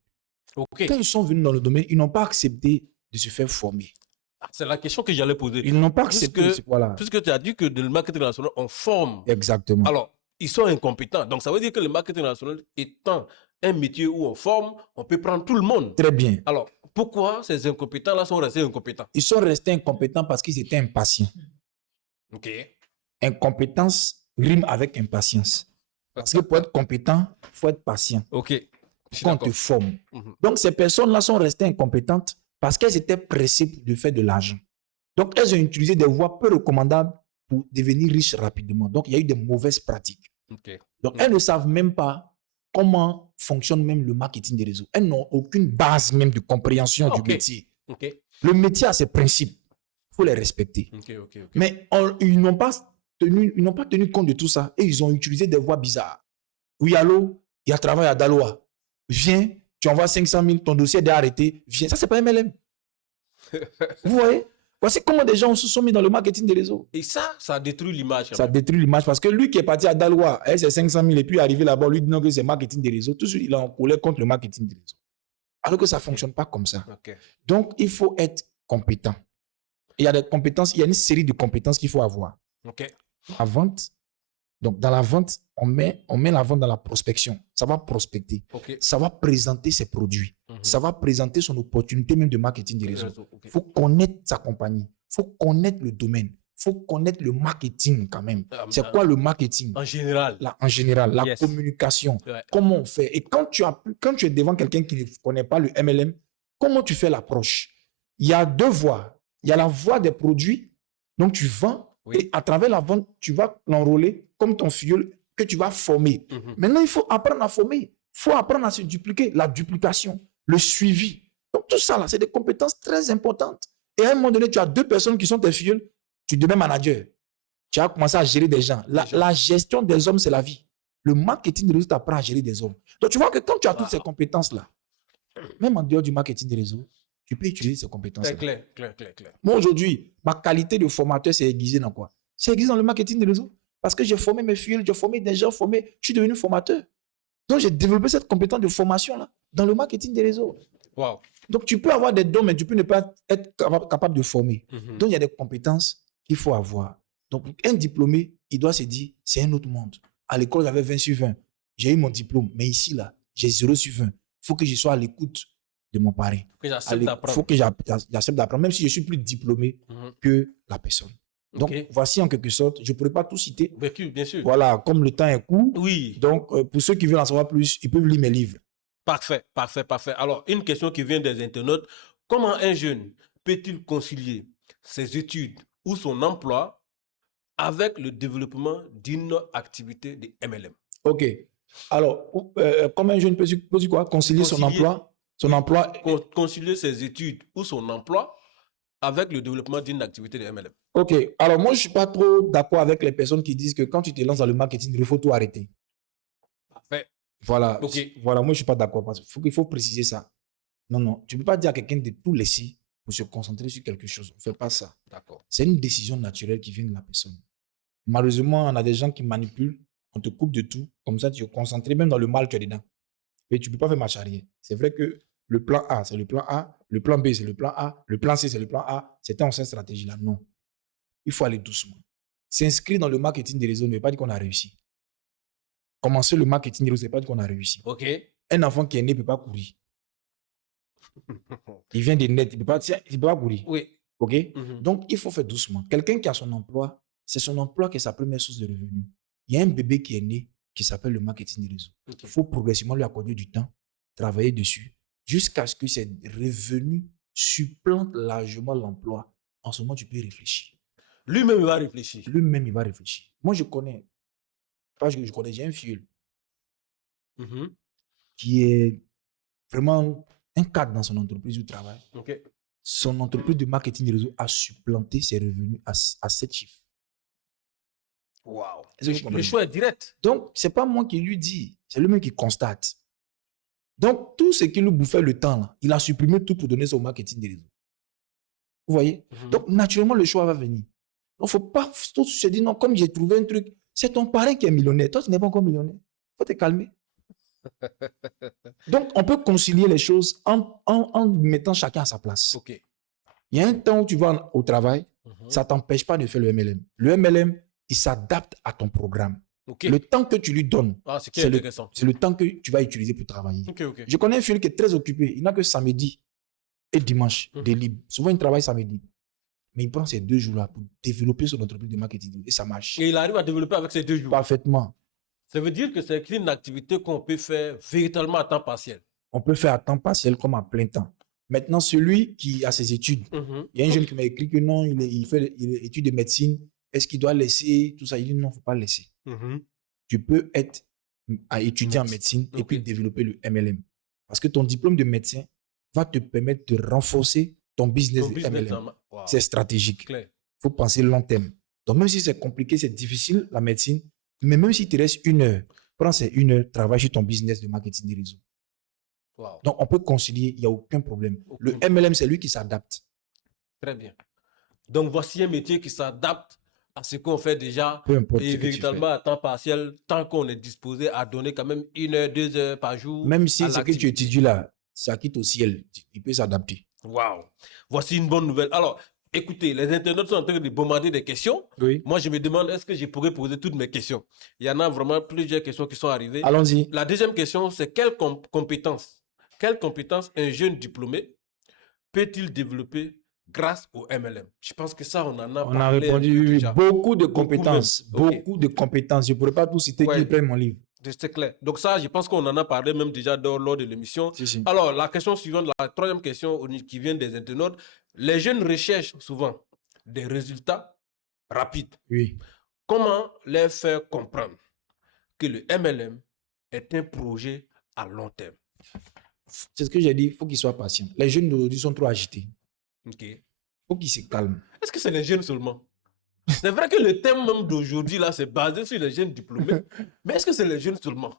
Okay. Quand ils sont venus dans le domaine, ils n'ont pas accepté de se faire former. C'est la question que j'allais poser. Ils n'ont pas accepté. Puisque tu as dit que dans le marketing national, on forme. Exactement. Alors, ils sont incompétents. Donc, ça veut dire que le marketing national étant un métier où on forme, on peut prendre tout le monde. Très bien. Alors, pourquoi ces incompétents-là sont restés incompétents? Ils sont restés incompétents parce qu'ils étaient impatients. OK. Incompétence rime avec impatience. Parce que pour être compétent, il faut être patient. OK. Quand on te forme. Donc, ces personnes-là sont restées incompétentes parce qu'elles étaient pressées de faire de l'argent. Donc, elles ont utilisé des voies peu recommandables pour devenir riches rapidement. Donc, il y a eu des mauvaises pratiques. Okay. Donc, elles ne savent même pas comment fonctionne même le marketing des réseaux. Elles n'ont aucune base même de compréhension du métier. Le métier a ses principes. Il faut les respecter. Mais ils n'ont pas tenu compte de tout ça et ils ont utilisé des voies bizarres. Oui, allô, il y a travail à Daloa. Viens, tu envoies 500 000, ton dossier est arrêté. Viens, ça, c'est pas MLM. Vous voyez? Voici comment des gens se sont mis dans le marketing des réseaux. Et ça détruit l'image. Ça détruit l'image parce que lui qui est parti à Daloa, c'est 500 000 et puis arrivé là-bas, lui dit non que c'est marketing des réseaux. Tout de suite, il est en colère contre le marketing des réseaux. Alors que ça ne fonctionne pas comme ça. Ok. Donc, il faut être compétent. Il y a des compétences, il y a une série de compétences qu'il faut avoir. Ok. La vente. Donc, dans la vente, on met la vente dans la prospection. Ça va prospecter. Ok. Ça va présenter ses produits. Ça va présenter son opportunité même de marketing des réseaux. Il faut connaître sa compagnie. Il faut connaître le domaine. Il faut connaître le marketing quand même. C'est quoi le marketing? En général. En général, la Yes. communication. Ouais. Comment on fait? Et quand tu es devant quelqu'un qui ne connaît pas le MLM, comment tu fais l'approche? Il y a deux voies. Il y a la voie des produits. Donc, tu vends. Oui. Et à travers la vente, tu vas l'enrôler comme ton filleul que tu vas former. Maintenant, il faut apprendre à former. Il faut apprendre à se dupliquer. La duplication, le suivi. Donc, tout ça, là, c'est des compétences très importantes. Et à un moment donné, tu as deux personnes qui sont tes filleuls. Tu deviens manager. Tu as commencé à gérer des gens. La gestion des hommes, c'est la vie. Le marketing des réseaux t'apprend à gérer des hommes. Donc, tu vois que quand tu as toutes ces compétences-là, même en dehors du marketing des réseaux, tu peux utiliser ces compétences-là. Clair. Moi, aujourd'hui, ma qualité de formateur, c'est aiguisé dans quoi? C'est aiguisé dans le marketing des réseaux. Parce que j'ai formé mes filles, j'ai formé des gens formés, je suis devenu formateur. Donc, j'ai développé cette compétence de formation-là dans le marketing des réseaux. Wow. Donc, tu peux avoir des dons, mais tu peux ne pas être capable de former. Donc, il y a des compétences qu'il faut avoir. Donc, un diplômé, il doit se dire, c'est un autre monde. À l'école, j'avais 20 sur 20. J'ai eu mon diplôme, mais ici, là, j'ai 0 sur 20. Il faut que je sois à l'écoute de mon parrain. Il faut que j'accepte d'apprendre, même si je suis plus diplômé que la personne. Donc, voici en quelque sorte, je ne pourrais pas tout citer. Bien sûr. Voilà, comme le temps est court. Oui. Donc, pour ceux qui veulent en savoir plus, ils peuvent lire mes livres. Parfait. Alors, une question qui vient des internautes. Comment un jeune peut-il concilier ses études ou son emploi avec le développement d'une activité de MLM? OK. Alors, comment un jeune peut quoi? Concilier son emploi? Concilier ses études ou son emploi avec le développement d'une activité de MLM. OK. Alors, moi, je ne suis pas trop d'accord avec les personnes qui disent que quand tu te lances dans le marketing, il faut tout arrêter. Parfait. Voilà. Okay. Voilà, moi, je ne suis pas d'accord. Il faut préciser ça. Non. Tu ne peux pas dire à quelqu'un de tout laisser pour se concentrer sur quelque chose. On ne fait pas ça. D'accord. C'est une décision naturelle qui vient de la personne. Malheureusement, on a des gens qui manipulent. On te coupe de tout. Comme ça, tu es concentré. Même dans le mal, tu es dedans. Et tu ne peux pas faire marche arrière. C'est vrai que le plan A, c'est le plan A. Le plan B, c'est le plan A. Le plan C, c'est le plan A. C'était cette stratégie-là. Non. Il faut aller doucement. S'inscrire dans le marketing des réseaux ne veut pas dire qu'on a réussi. Commencer le marketing des réseaux ne veut pas dire qu'on a réussi. OK. Un enfant qui est né ne peut pas courir. Il vient des nets, il ne peut pas courir. Oui. OK? Donc, il faut faire doucement. Quelqu'un qui a son emploi, c'est son emploi qui est sa première source de revenus. Il y a un bébé qui est né qui s'appelle le marketing des réseaux. Il faut progressivement lui accorder du temps, travailler dessus, jusqu'à ce que ses revenus supplantent largement l'emploi. En ce moment, tu peux réfléchir. Lui-même, il va réfléchir. Moi, je connais. J'ai un filleul qui est vraiment un cadre dans son entreprise où il travaille. Okay. Son entreprise de marketing des réseaux a supplanté ses revenus à 7 chiffres. Wow. Le choix est direct. Donc, ce n'est pas moi qui lui dis, c'est lui-même qui constate. Donc, tout ce qui lui bouffait le temps, là, il a supprimé tout pour donner ça au marketing des réseaux. Vous voyez? Donc, naturellement, le choix va venir. Donc, il ne faut pas se dire, non, comme j'ai trouvé un truc, c'est ton parrain qui est millionnaire. Toi, tu n'es pas encore millionnaire. Il faut te calmer. Donc, on peut concilier les choses en mettant chacun à sa place. Okay. Il y a un temps où tu vas au travail, ça ne t'empêche pas de faire le MLM. Le MLM, il s'adapte à ton programme. Okay. Le temps que tu lui donnes, c'est le temps que tu vas utiliser pour travailler. Okay. Je connais un fille qui est très occupé. Il n'a que samedi et dimanche de libre. Souvent, il travaille samedi. Mais il prend ces 2 jours-là pour développer son entreprise de marketing. Et ça marche. Et il arrive à développer avec ces 2 jours. Parfaitement. Ça veut dire que c'est une activité qu'on peut faire véritablement à temps partiel. On peut faire à temps partiel comme à plein temps. Maintenant, celui qui a ses études, il y a un jeune qui m'a écrit que non, il fait études de médecine. Est-ce qu'il doit laisser tout ça? Il dit non, il ne faut pas laisser. Tu peux être à étudier en médecine et puis développer le MLM. Parce que ton diplôme de médecin va te permettre de renforcer ton business de MLM. Wow. C'est stratégique. Il faut penser long terme. Donc, même si c'est compliqué, c'est difficile, la médecine, mais même si tu restes 1 heure, prends ces 1 heure, travaille sur ton business de marketing des réseaux. Wow. Donc, on peut concilier, il n'y a aucun problème. Le MLM, c'est lui qui s'adapte. Très bien. Donc, voici un métier qui s'adapte à ce qu'on fait déjà. Peu importe et véritablement à temps partiel, tant qu'on est disposé à donner quand même 1 heure, 2 heures par jour. Même si ce que tu étudies là, ça quitte au ciel. Il peut s'adapter. Waouh. Voici une bonne nouvelle. Alors, écoutez, les internautes sont en train de bombarder des questions. Oui. Moi, je me demande, est-ce que je pourrais poser toutes mes questions? Il y en a vraiment plusieurs questions qui sont arrivées. Allons-y. La deuxième question, c'est quelle compétence un jeune diplômé peut-il développer grâce au MLM? Je pense que ça, on en a On a parlé un peu répondu déjà. beaucoup de Beaucoup compétences. même. Ok. Beaucoup de compétences. Je ne pourrais pas tout citer Ouais. qu'ils prennent mon livre. C'est clair. Donc ça, je pense qu'on en a parlé même déjà lors de l'émission. Si, si. Alors, la question suivante, la troisième question qui vient des internautes. Les jeunes recherchent souvent des résultats rapides. Oui. Comment leur faire comprendre que le MLM est un projet à long terme? C'est ce que j'ai dit, il faut qu'ils soient patients. Les jeunes d'aujourd'hui sont trop agités. Ok. Il faut qu'ils se calment. Est-ce que c'est les jeunes seulement? C'est vrai que le thème même d'aujourd'hui, là, c'est basé sur les jeunes diplômés. Mais est-ce que c'est les jeunes seulement?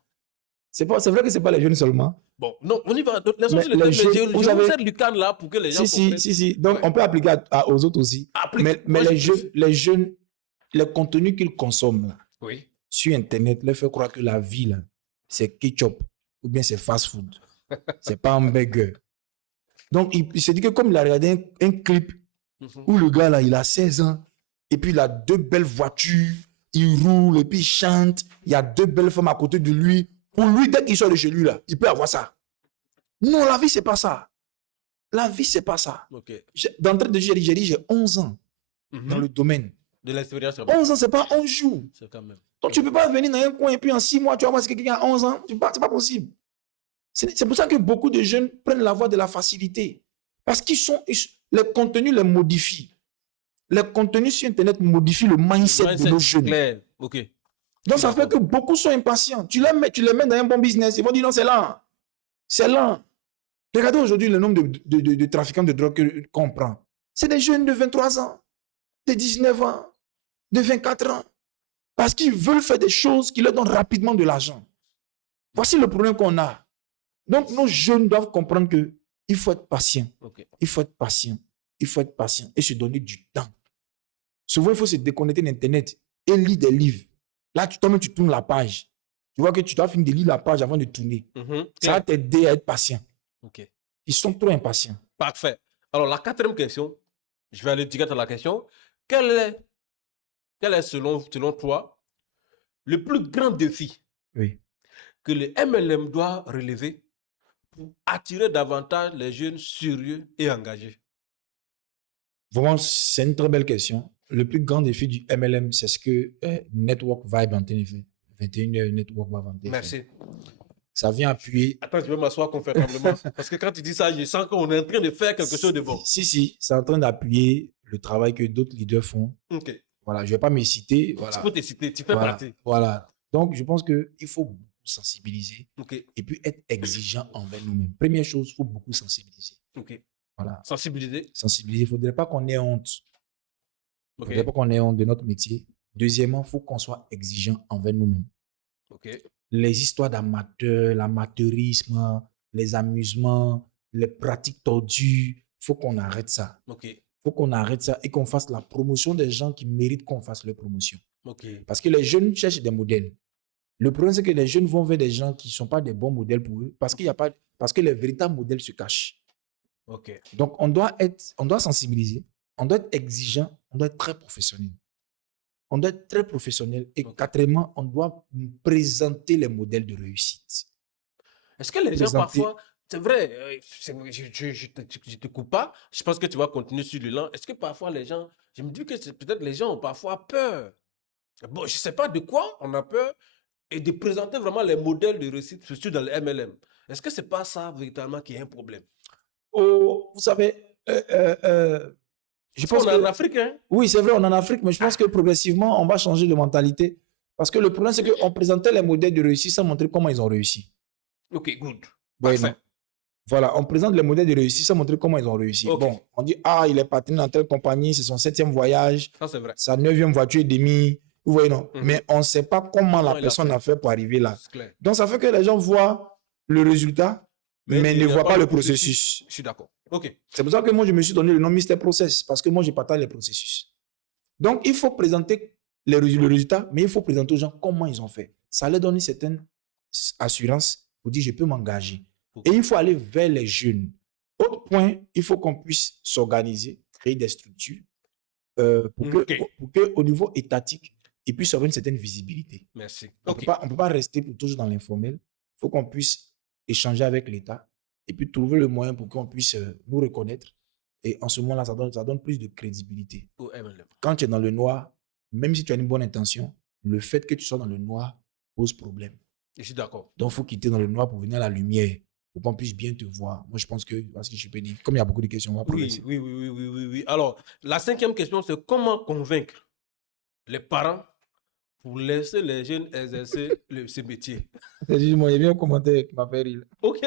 C'est vrai que ce n'est pas les jeunes seulement. Bon, non, on y va. Laissons sur le les thème. jeunes, Je vous vais savez- faire Lucan là pour que les gens comprennent. Si. Donc, on peut appliquer aux autres aussi. Applique. Mais Moi, les jeunes, le contenu qu'ils consomment là, Oui. sur Internet leur fait croire que la vie, là, c'est ketchup ou bien c'est fast-food. C'est pas un burger. Donc, il se dit que comme il a regardé un clip Mhm. où le gars, là, il a 16 ans et puis il a 2 belles voitures, il roule et puis il chante, il y a 2 belles femmes à côté de lui. Pour lui, dès qu'il sort de chez lui, là, il peut avoir ça. Non, la vie, c'est pas ça. La vie, c'est pas ça. Ok. D'entrée de jeu, j'ai dit, j'ai 11 ans Mhm. dans le domaine. De l'expérience, quand même. 11 ans, c'est pas 11 jours. C'est quand même. Donc, tu ne peux pas venir dans un coin et puis en 6 mois, tu vas voir si quelqu'un a 11 ans. C'est pas possible. C'est pour ça que beaucoup de jeunes prennent la voie de la facilité. Parce les contenus les modifient. Les contenus sur Internet modifient le mindset de nos jeunes. Clair. Ok. Donc, ça fait que beaucoup sont impatients. Tu les mets dans un bon business. Ils vont dire non, c'est lent. C'est lent. Regardez aujourd'hui le nombre de trafiquants de drogue qu'on prend. C'est des jeunes de 23 ans, de 19 ans, de 24 ans. Parce qu'ils veulent faire des choses qui leur donnent rapidement de l'argent. Voici le problème qu'on a. Donc, nos jeunes doivent comprendre qu'il faut être patient. Ok. Il faut être patient. Il faut être patient et se donner du temps. Souvent, il faut se déconnecter d'Internet et lire des livres. Là, toi-même, tu tournes la page. Tu vois que tu dois finir de lire la page avant de tourner. Mhm. Ça va t'aider à être patient. Ok. Ils sont trop impatients. Parfait. Alors, la quatrième question, je vais aller direct à la question. Quel est selon toi, le plus grand défi Oui. que le MLM doit relever pour attirer davantage les jeunes sérieux et engagés? Vraiment, c'est une très belle question. Le plus grand défi du MLM, c'est ce que Network Vibe en train de faire. 21h Network Vibe en train de faire. Merci. Ça vient appuyer. Attends, je vais m'asseoir confortablement. Parce que quand tu dis ça, je sens qu'on est en train de faire quelque chose de bon. Si, c'est en train d'appuyer le travail que d'autres leaders font. Ok. Voilà, je ne vais pas me citer. Voilà. Tu peux te citer, tu fais Voilà. partie. Voilà. Donc, je pense qu'il faut beaucoup sensibiliser Ok. et puis être exigeant envers nous-mêmes. Première chose, il faut beaucoup sensibiliser. Ok. Voilà. Sensibiliser. Sensibiliser. Il ne faudrait pas qu'on ait honte. Il ne Ok. faudrait pas qu'on ait honte de notre métier. Deuxièmement, il faut qu'on soit exigeant envers nous-mêmes. Ok. Les histoires d'amateurs, l'amateurisme, les amusements, les pratiques tordues, il faut qu'on arrête ça. Ok. Il faut qu'on arrête ça et qu'on fasse la promotion des gens qui méritent qu'on fasse leur promotion. Ok. Parce que les jeunes cherchent des modèles. Le problème, c'est que les jeunes vont vers des gens qui ne sont pas des bons modèles pour eux parce que les véritables modèles se cachent. Ok. Donc, on doit sensibiliser, on doit être exigeant, on doit être très professionnel. On doit être très professionnel. Et Ok. quatrièmement, on doit présenter les modèles de réussite. Est-ce que les gens Présenter. parfois, c'est vrai, je te coupe pas, je pense que tu vas continuer sur l'élan. Est-ce que parfois les gens, je me dis que peut-être les gens ont parfois peur. Bon, je ne sais pas de quoi on a peur et de présenter vraiment les modèles de réussite, surtout dans le MLM. Est-ce que ce n'est pas ça véritablement qui est un problème? Oh, vous savez, je pense On est en que... Afrique, hein? Oui, c'est vrai, on est en Afrique, mais je pense que progressivement, on va changer de mentalité. Parce que le problème, c'est qu'on présentait les modèles de réussite sans montrer comment ils ont réussi. Ok, good. Ouais, Parfait. non. Voilà, on présente les modèles de réussite sans montrer comment ils ont réussi. Ok. Bon, on dit, il est parti dans telle compagnie, c'est son 7e voyage, Ça, c'est vrai. sa 9e voiture et demie. Vous voyez, non? Mhm. Mais on ne sait pas comment la il a personne fait. a fait pour arriver là. C'est clair. Donc, ça fait que les gens voient le résultat, mais il ne n'y a voient pas le processus. Je suis d'accord. Ok. C'est pour ça que moi, je me suis donné le nom Mr. Process, parce que moi, je partage les processus. Donc, il faut présenter le résultat, mais il faut présenter aux gens comment ils ont fait. Ça leur donne une certaine assurance pour dire, je peux m'engager. Et il faut aller vers les jeunes. Autre point, il faut qu'on puisse s'organiser, créer des structures pour que, au niveau étatique, il puisse avoir une certaine visibilité. Merci. On ne peut pas rester pour toujours dans l'informel. Il faut qu'on puisse échanger avec l'État et puis trouver le moyen pour qu'on puisse nous reconnaître. Et en ce moment-là, ça donne plus de crédibilité. Quand tu es dans le noir, même si tu as une bonne intention, le fait que tu sois dans le noir pose problème. Je suis d'accord. Donc, il faut quitter dans le noir pour venir à la lumière, pour qu'on puisse bien te voir. Moi, je pense que, parce que je peux dire, comme il y a beaucoup de questions, on va progresser. Oui. Alors, la 5e question, c'est comment convaincre les parents pour laisser les jeunes exercer ce métier. Moi, il y a bien un commentaire qui m'a fait rire. Ok.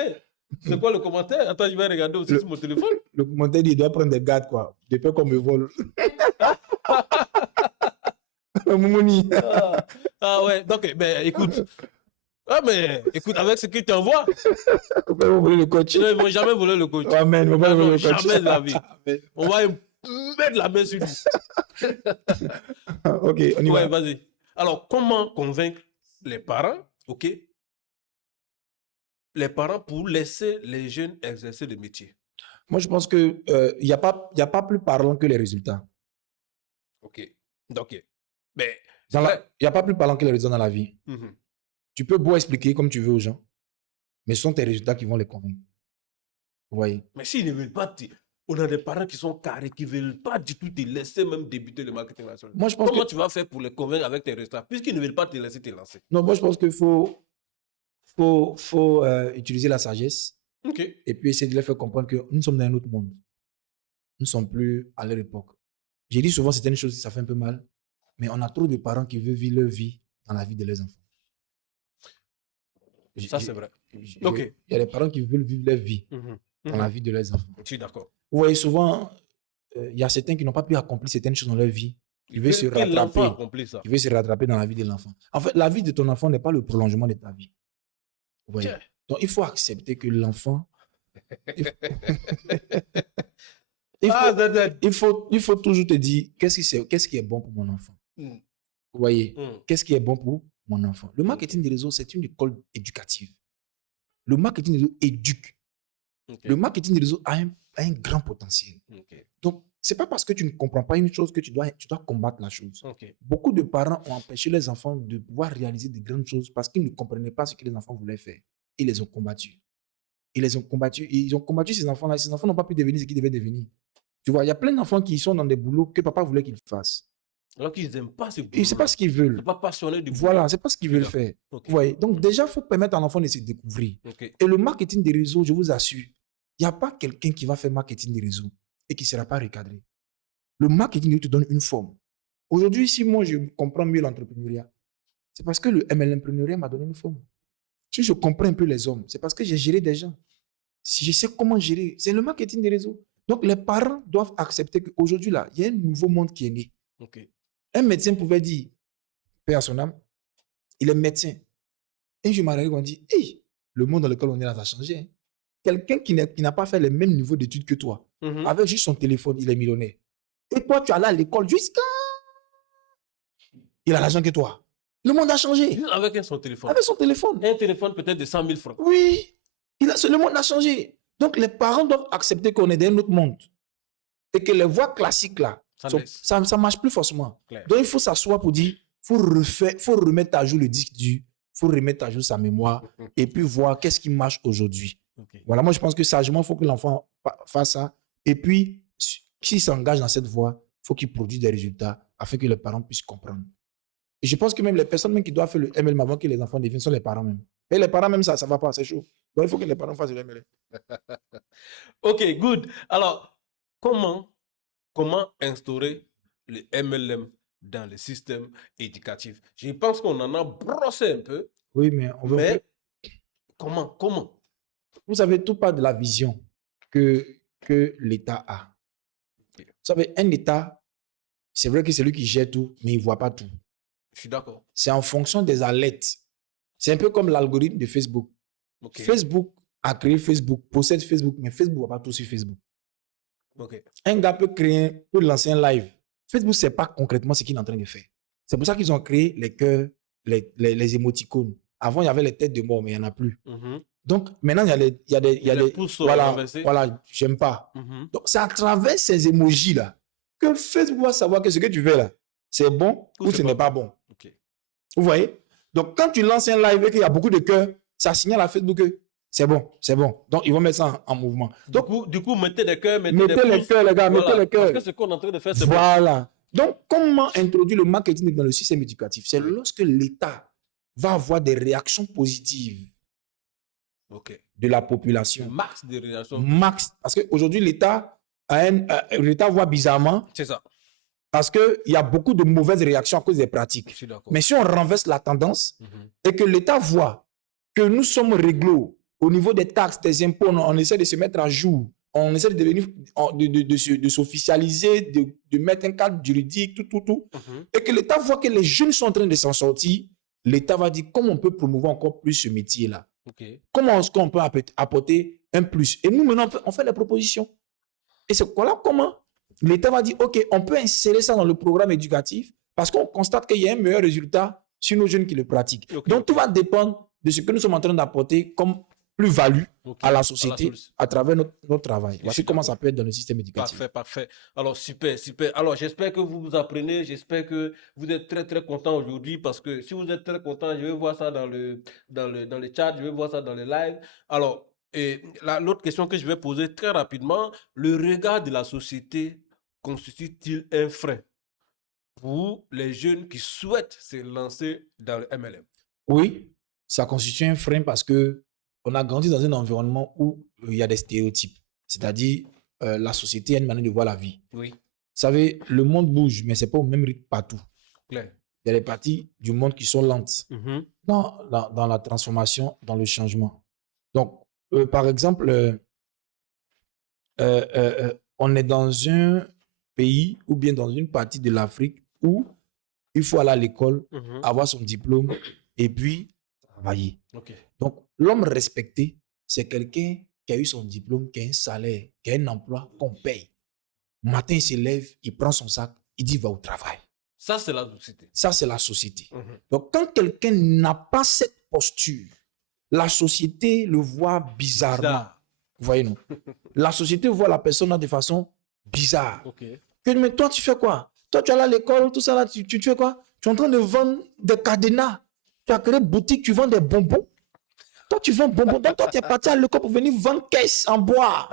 C'est quoi le commentaire? Attends, je vais regarder aussi sur mon téléphone. Le commentaire dit, il doit prendre des gardes, quoi. De peur qu'on me vole. Ouais, donc, ben, écoute. Mais écoute, avec ce qu'ils t'envoient. Ils vont voler le coach. Non, ils ne vont jamais voler le coach. Amen. Jamais de la vie. On va mettre la main sur lui. Ok, on y va. Vas-y. Alors, comment convaincre les parents, les parents pour laisser les jeunes exercer le métier? Moi, je pense qu'il n'y a pas plus parlant que les résultats. Ok. Mais il n'y a pas plus parlant que les résultats dans la vie. Tu peux beau expliquer comme tu veux aux gens, mais ce sont tes résultats qui vont les convaincre. Vous voyez? Mais s'ils ne veulent pas, on a des parents qui sont carrés, qui ne veulent pas du tout te laisser même débuter le marketing national. Moi, je pense Comment tu vas faire pour les convaincre avec tes résultats, puisqu'ils ne veulent pas te laisser te lancer? Non, moi, je pense qu'il faut utiliser la sagesse et puis essayer de les faire comprendre que nous sommes dans un autre monde. Nous ne sommes plus à leur époque. J'ai dit souvent certaines choses, ça fait un peu mal, mais on a trop de parents qui veulent vivre leur vie dans la vie de leurs enfants. Ça, c'est vrai. Il y a des parents qui veulent vivre leur vie dans la vie de leurs enfants. Je suis d'accord. Vous voyez, souvent, il y a certains qui n'ont pas pu accomplir certaines choses dans leur vie. Ils veulent se rattraper. Ils veulent se rattraper dans la vie de l'enfant. En fait, la vie de ton enfant n'est pas le prolongement de ta vie. Vous voyez? Donc, il faut accepter que l'enfant... il faut toujours te dire, qu'est-ce qui est bon pour mon enfant? Vous voyez? Qu'est-ce qui est bon pour mon enfant? Le marketing des réseaux, c'est une école éducative. Le marketing des réseaux éduque. Le marketing des réseaux a un grand potentiel. Donc, ce n'est pas parce que tu ne comprends pas une chose que tu dois combattre la chose. Beaucoup de parents ont empêché les enfants de pouvoir réaliser de grandes choses parce qu'ils ne comprenaient pas ce que les enfants voulaient faire. Ils les ont combattus. Ils ont combattu ces enfants-là. Ces enfants n'ont pas pu devenir ce qu'ils devaient devenir. Tu vois, il y a plein d'enfants qui sont dans des boulots que papa voulait qu'ils fassent. Alors qu'ils n'aiment pas ce boulot. Ils ne savent pas ce qu'ils veulent. Ils ne sont pas passionnés du boulot. Voilà, ce n'est pas ce qu'ils veulent faire. Vous voyez? Donc, déjà, il faut permettre à l'enfant de se découvrir. Et le marketing des réseaux, je vous assure, il n'y a pas quelqu'un qui va faire marketing des réseaux et qui ne sera pas recadré. Le marketing te donne une forme. Aujourd'hui, si moi, je comprends mieux l'entrepreneuriat, c'est parce que le MLMpreneuriat m'a donné une forme. Si je comprends un peu les hommes, c'est parce que j'ai géré des gens. Si je sais comment gérer, c'est le marketing des réseaux. Donc, les parents doivent accepter qu'aujourd'hui, là, il y a un nouveau monde qui est né. Un médecin pouvait dire, paix à son âme, il est médecin. Et je m'arrête et on dit, hey, le monde dans lequel on est là, ça a changé. Hein. Quelqu'un qui n'a pas fait le même niveau d'études que toi, avec juste son téléphone, il est millionnaire. Et toi, tu allais à l'école jusqu'à... Il a l'argent que toi. Le monde a changé. Avec son téléphone. Avec son téléphone. Un téléphone peut-être de 100 000 francs. Oui. Le monde a changé. Donc, les parents doivent accepter qu'on est dans un autre monde. Et que les voies classiques, là, ça ne marche plus forcément. Claire. Donc, il faut s'asseoir pour dire, faut remettre à jour le disque dur, il faut remettre à jour sa mémoire et puis voir qu'est-ce qui marche aujourd'hui. Voilà, moi, je pense que sagement, il faut que l'enfant fasse ça. Et puis, s'il s'engage dans cette voie, il faut qu'il produise des résultats afin que les parents puissent comprendre. Et je pense que même les personnes même qui doivent faire le MLM avant que les enfants deviennent sont les parents même. Et les parents même, ça ne va pas, c'est chaud. Donc, il faut que les parents fassent le MLM. OK, good. Alors, comment instaurer le MLM dans le système éducatif? Je pense qu'on en a brossé un peu. Oui, mais on veut... Mais comment? Vous savez, tout part de la vision que l'État a. Vous savez, un État, c'est vrai que c'est lui qui gère tout, mais il ne voit pas tout. Je suis d'accord. C'est en fonction des alertes. C'est un peu comme l'algorithme de Facebook. Facebook a créé Facebook, possède Facebook, mais Facebook ne va pas tout sur Facebook. Un gars peut lancer un live. Facebook ne sait pas concrètement ce qu'il est en train de faire. C'est pour ça qu'ils ont créé les cœurs, les émoticônes. Avant, il y avait les têtes de mort, mais il n'y en a plus. Donc, maintenant, il y a des pouces voilà, renversés. voilà, j'aime pas. Mhm. Donc, c'est à travers ces émojis-là que Facebook va savoir que ce que tu fais là, c'est bon ou ce n'est pas bon. Ok. Vous voyez? Donc, quand tu lances un live et qu'il y a beaucoup de cœurs, ça signale à Facebook que c'est bon, c'est bon. Donc, ils vont mettre ça en mouvement. Donc, Du coup, mettez des cœurs, mettez des les pouces. cœurs, les gars, Voilà. mettez les cœurs. Parce que ce qu'on est en train de faire, c'est bon. Voilà. Donc, comment introduire le marketing dans le système éducatif? C'est lorsque l'État va avoir des réactions positives Ok. de la Le population. max de réactions. Max. Parce qu'aujourd'hui, l'État voit bizarrement C'est ça. parce qu'il y a beaucoup de mauvaises réactions à cause des pratiques. Je suis d'accord. Mais si on renverse la tendance Mhm. et que l'État voit que nous sommes réglo au niveau des taxes, des impôts, on essaie de se mettre à jour, on essaie de devenir, de s'officialiser, de mettre un cadre juridique, tout, Mhm. et que l'État voit que les jeunes sont en train de s'en sortir, l'État va dire comment on peut promouvoir encore plus ce métier-là. Ok. Comment est-ce qu'on peut apporter un plus? Et nous, maintenant, on fait des propositions. Et c'est voilà comment l'État va dire, OK, on peut insérer ça dans le programme éducatif parce qu'on constate qu'il y a un meilleur résultat sur nos jeunes qui le pratiquent. Ok, Donc, ok. tout va dépendre de ce que nous sommes en train d'apporter comme plus-value Ok. à la société à travers notre travail. Je Voici suis comment d'accord. ça peut être dans le système éducatif. Parfait, parfait. Alors, super, super. Alors, j'espère que vous apprenez. J'espère que vous êtes très, très content aujourd'hui parce que si vous êtes très content, je vais voir ça dans le chat, je vais voir ça dans les lives. Alors, l'autre question que je vais poser très rapidement, le regard de la société constitue-t-il un frein pour les jeunes qui souhaitent se lancer dans le MLM? Oui, ça constitue un frein parce que on a grandi dans un environnement où il y a des stéréotypes. C'est-à-dire, la société a une manière de voir la vie. Oui, Vous savez, le monde bouge, mais ce n'est pas au même rythme partout. clair. Il y a des parties du monde qui sont lentes Mhm. dans la transformation, dans le changement. Donc, par exemple, on est dans un pays ou bien dans une partie de l'Afrique où il faut aller à l'école, Mhm. avoir son diplôme et puis travailler. Ok. Donc, l'homme respecté, c'est quelqu'un qui a eu son diplôme, qui a un salaire, qui a un emploi qu'on paye. Matin, il se lève, il prend son sac, il dit va au travail. Ça, c'est la société. Ça, c'est la société. Mhm. Donc, quand quelqu'un n'a pas cette posture, la société le voit bizarrement. Bizarre. Vous voyez, non? La société voit la personne de façon bizarre. Ok. Mais toi, tu fais quoi? Toi, tu es allé à l'école, tout ça là, tu fais quoi? Tu es en train de vendre des cadenas. Tu as créé une boutique, tu vends des bonbons. Toi, tu vends bonbons. Donc, toi, tu es parti à l'école pour venir vendre caisse en bois.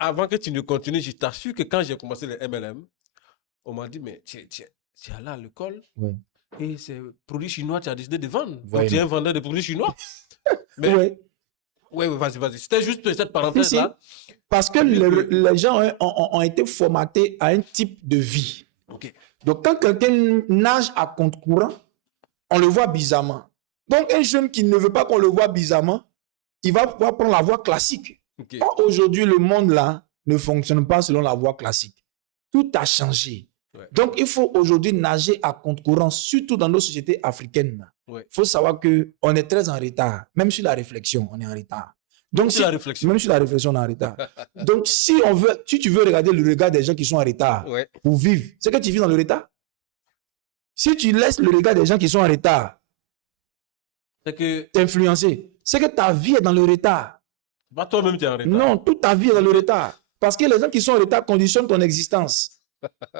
Avant que tu ne continues, je t'assure que quand j'ai commencé le MLM, on m'a dit, mais tu es allé à l'école Ouais. et c'est produits chinois, tu as décidé de vendre. Ouais, Donc, tu es non. un vendeur de produits chinois. Mais, Ouais. ouais, vas-y. C'était juste cette parenthèse-là. Parce que les gens ont été formatés à un type de vie. Ok. Donc, quand quelqu'un nage à contre-courant, on le voit bizarrement. Donc, un jeune qui ne veut pas qu'on le voit bizarrement, il va pouvoir prendre la voie classique. Ok. Or, aujourd'hui, le monde là ne fonctionne pas selon la voie classique. Tout a changé. Ouais. Donc, il faut aujourd'hui nager à contre-courant, surtout dans nos sociétés africaines. Ouais. Il faut savoir qu'on est très en retard. Même sur la réflexion, on est en retard. Donc, Sur la réflexion. Même sur la réflexion, on est en retard. Donc, si tu veux regarder le regard des gens qui sont en retard Ouais. pour vivre, c'est que tu vis dans le retard. Si tu laisses le regard des gens qui sont en retard C'est que t'influencer, c'est que ta vie est dans le retard. pas toi-même, tu es en retard. Non, toute ta vie est dans le retard. Parce que les gens qui sont en retard conditionnent ton existence.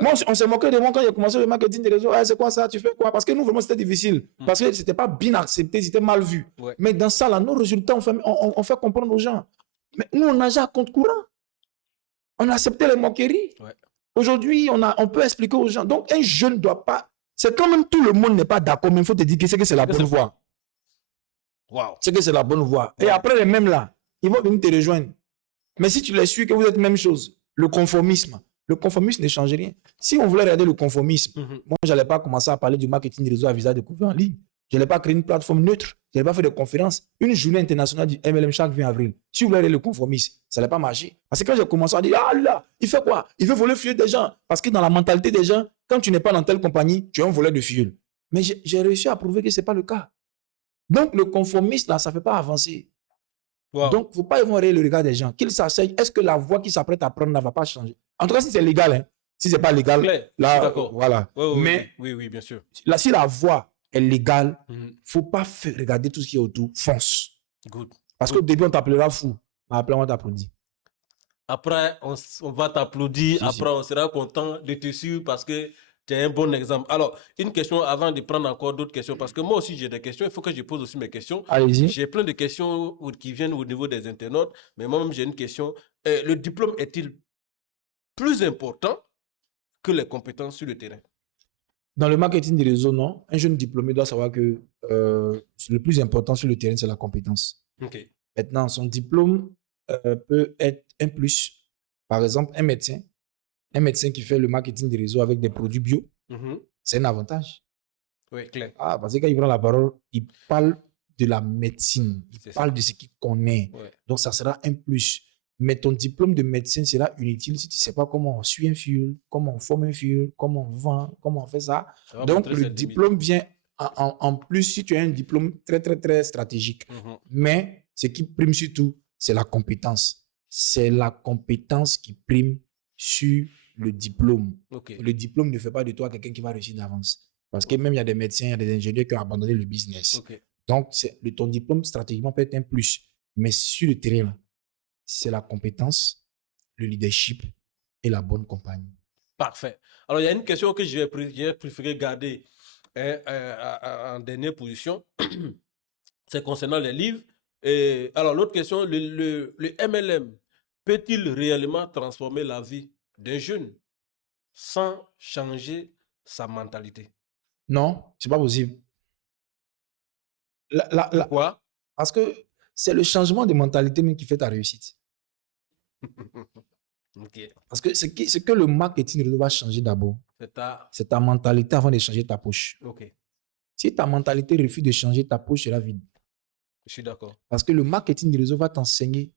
Moi, on s'est moqué de moi quand j'ai commencé le marketing des réseaux. Ah, c'est quoi ça? Tu fais quoi? Parce que nous, vraiment, c'était difficile. Parce que c'était pas bien accepté, c'était mal vu. Ouais. Mais dans ça, là, nos résultats, on fait comprendre aux gens. Mais nous, on nageait à contre-courant. On a accepté les moqueries. Ouais. Aujourd'hui, on peut expliquer aux gens. Donc, un jeune ne doit pas... C'est quand même tout le monde n'est pas d'accord, mais il faut te dire que c'est la bonne voie. Wow. C'est que c'est la bonne voie. Et Ouais. après, les mêmes là, ils vont venir te rejoindre. Mais si tu les suis, que vous êtes même chose, le conformisme ne change rien. Si on voulait regarder le conformisme, moi, je n'allais pas commencer à parler du marketing des réseaux à visage découvert en ligne. Je n'allais pas créer une plateforme neutre. Je n'allais pas faire de conférences. Une journée internationale du MLM chaque 20 avril. Si vous voulez regarder le conformisme, ça n'allait pas marcher. Parce que quand j'ai commencé à dire, ah là, il fait quoi? Il veut voler le filleul des gens. Parce que dans la mentalité des gens, quand tu n'es pas dans telle compagnie, tu es un voleur de filleul. Mais j'ai réussi à prouver que ce n'est pas le cas. Donc, le conformisme, là, ça ne fait pas avancer. Wow. Donc, il ne faut pas évaluer le regard des gens. Qu'ils s'asseyent, est-ce que la voie qu'ils s'apprêtent à prendre ne va pas changer? En tout cas, si c'est légal, hein. Si ce n'est pas légal, Claire, je suis là, d'accord. voilà. Oui, Mais oui, bien sûr. là, si la voie est légale, il Mhm. ne faut pas regarder tout ce qui est autour, fonce. Good. Parce qu'au début, on t'appellera fou. Mais après, on t'applaudit. Après, on va t'applaudir. Si, Après, on sera content de te suivre parce que tu es un bon exemple. Alors, une question avant de prendre encore d'autres questions, parce que moi aussi, j'ai des questions. Il faut que je pose aussi mes questions. Allez-y. J'ai plein de questions qui viennent au niveau des internautes, mais moi-même, j'ai une question. Le diplôme est-il plus important que les compétences sur le terrain? Dans le marketing des réseaux, non. Un jeune diplômé doit savoir que le plus important sur le terrain, c'est la compétence. OK. Maintenant, son diplôme peut être un plus. Par exemple, un médecin qui fait le marketing des réseaux avec des produits bio, c'est un avantage. Oui, clair. Ah, parce que quand il prend la parole, il parle de la médecine, il C'est parle ça. de ce qu'il connaît. Ouais. Donc, ça sera un plus. Mais ton diplôme de médecin sera inutile si tu ne sais pas comment on suit un fil, comment on forme un fil, comment on vend, comment on fait ça. Ça va Donc, montrer le ses limites. diplôme vient en plus si tu as un diplôme très, très, très stratégique. Mais ce qui prime surtout, c'est la compétence. C'est la compétence qui prime sur le diplôme. OK. Le diplôme ne fait pas de toi quelqu'un qui va réussir d'avance. Parce que même il y a des médecins, il y a des ingénieurs qui ont abandonné le business. OK. Donc, ton diplôme stratégiquement peut être un plus. Mais sur le terrain, là, c'est la compétence, le leadership et la bonne compagnie. Parfait. Alors, il y a une question que j'ai préféré garder en dernière position. C'est concernant les livres. Et alors, l'autre question, le MLM peut-il réellement transformer la vie d'un jeune sans changer sa mentalité? Non, c'est pas possible. Pourquoi? Parce que c'est le changement de mentalité même qui fait ta réussite. OK. Parce que ce que le marketing va changer d'abord, c'est ta mentalité avant de changer ta poche. OK. Si ta mentalité refuse de changer, ta poche sera vide. Je suis d'accord. Parce que le marketing des réseaux va t'enseigner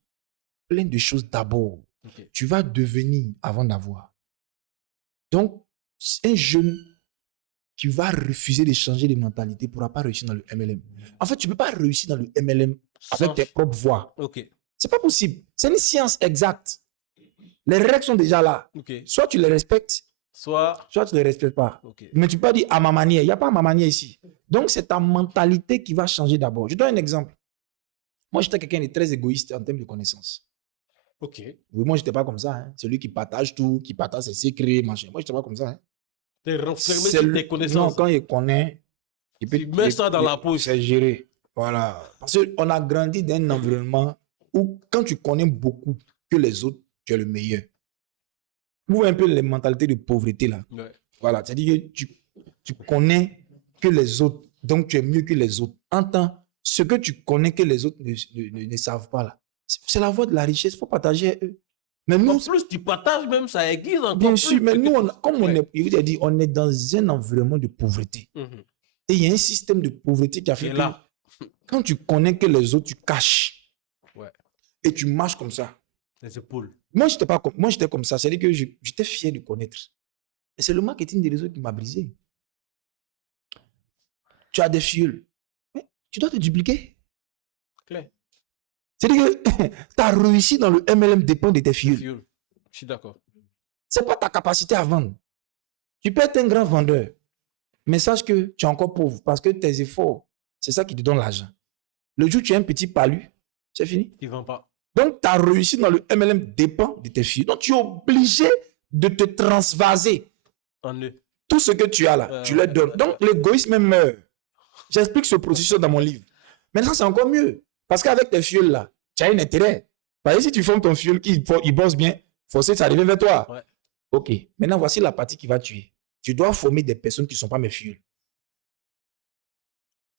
plein de choses d'abord. OK. Tu vas devenir avant d'avoir. Donc, un jeune qui va refuser de changer de mentalité ne pourra pas réussir dans le MLM. En fait, tu ne peux pas réussir dans le MLM avec tes propres voix. OK. Ce n'est pas possible. C'est une science exacte. Les règles sont déjà là. OK. Soit tu les respectes, soit tu ne les respectes pas. OK. Mais tu peux pas dire à ma manière. Il n'y a pas à ma manière ici. Donc, c'est ta mentalité qui va changer d'abord. Je donne un exemple. Moi, j'étais quelqu'un de très égoïste en termes de connaissances. OK. Oui, moi, je n'étais pas comme ça. Hein. Celui qui partage tout, qui partage ses secrets, machin. Moi, je n'étais pas comme ça. Hein. T'es renfermé sur tes connaissances. Non, quand il connaît, tu mets ça dans la poche. C'est géré. Voilà. Parce qu'on a grandi dans un environnement où, quand tu connais beaucoup que les autres, tu es le meilleur. Vous voyez un peu les mentalités de pauvreté là. Ouais. Voilà. C'est-à-dire que tu connais que les autres, donc tu es mieux que les autres. Entends, ce que tu connais que les autres ne savent pas là. C'est la voie de la richesse. Il faut partager eux. Mais nous, en plus, tu partages même, ça aiguise encore bien plus. sûr, mais nous, comme on est, je vous ai dit, on est dans un environnement de pauvreté. Et il y a un système de pauvreté qui a fait que là. Quand tu connais que les autres, tu caches. Ouais. Et tu marches comme ça. Les épaules. Moi, j'étais comme ça. C'est-à-dire que j'étais fier de connaître. Et c'est le marketing des réseaux qui m'a brisé. Tu as des fioles. Mais tu dois te dupliquer. Clair. C'est-à-dire que ta réussite dans le MLM dépend de tes fioles. Je suis d'accord. Ce n'est pas ta capacité à vendre. Tu peux être un grand vendeur. Mais sache que tu es encore pauvre parce que tes efforts, c'est ça qui te donne l'argent. Le jour où tu as un petit palu, c'est fini. Tu ne vends pas. Donc, ta réussite dans le MLM dépend de tes filles. Donc, tu es obligé de te transvaser. En eux. Tout ce que tu as là, tu leur donnes. Donc, l'égoïsme meurt. J'explique ce processus dans mon livre. Maintenant, c'est encore mieux. Parce qu'avec tes fioles là, tu as un intérêt. Parce que si tu formes ton fiole, il bosse bien, forcément, ça revient vers toi. Ouais. OK. Maintenant, voici la partie qui va tuer. Tu dois former des personnes qui ne sont pas mes fioles.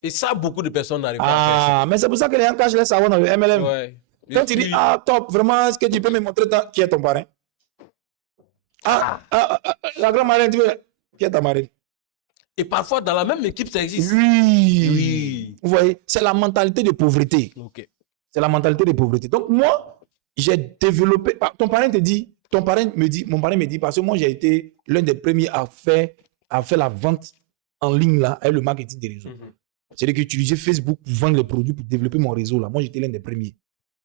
Et ça, beaucoup de personnes n'arrivent pas à faire ça. Ah, mais c'est pour ça que les gens cachent les savoirs dans le MLM. Ouais. Quand tu dis, ah, top, vraiment, est-ce que tu peux me montrer qui est ton parrain? La grande marraine, qui est ta marraine? Et parfois, dans la même équipe, ça existe. Oui. Vous voyez, c'est la mentalité de pauvreté. OK. C'est la mentalité de pauvreté. Donc, moi, j'ai développé. Ton parrain me dit, mon parrain me dit, parce que moi, j'ai été l'un des premiers à faire la vente en ligne là, avec le marketing des réseaux. C'est-à-dire que j'utilisais Facebook pour vendre les produits, pour développer mon réseau là. Moi, j'étais l'un des premiers.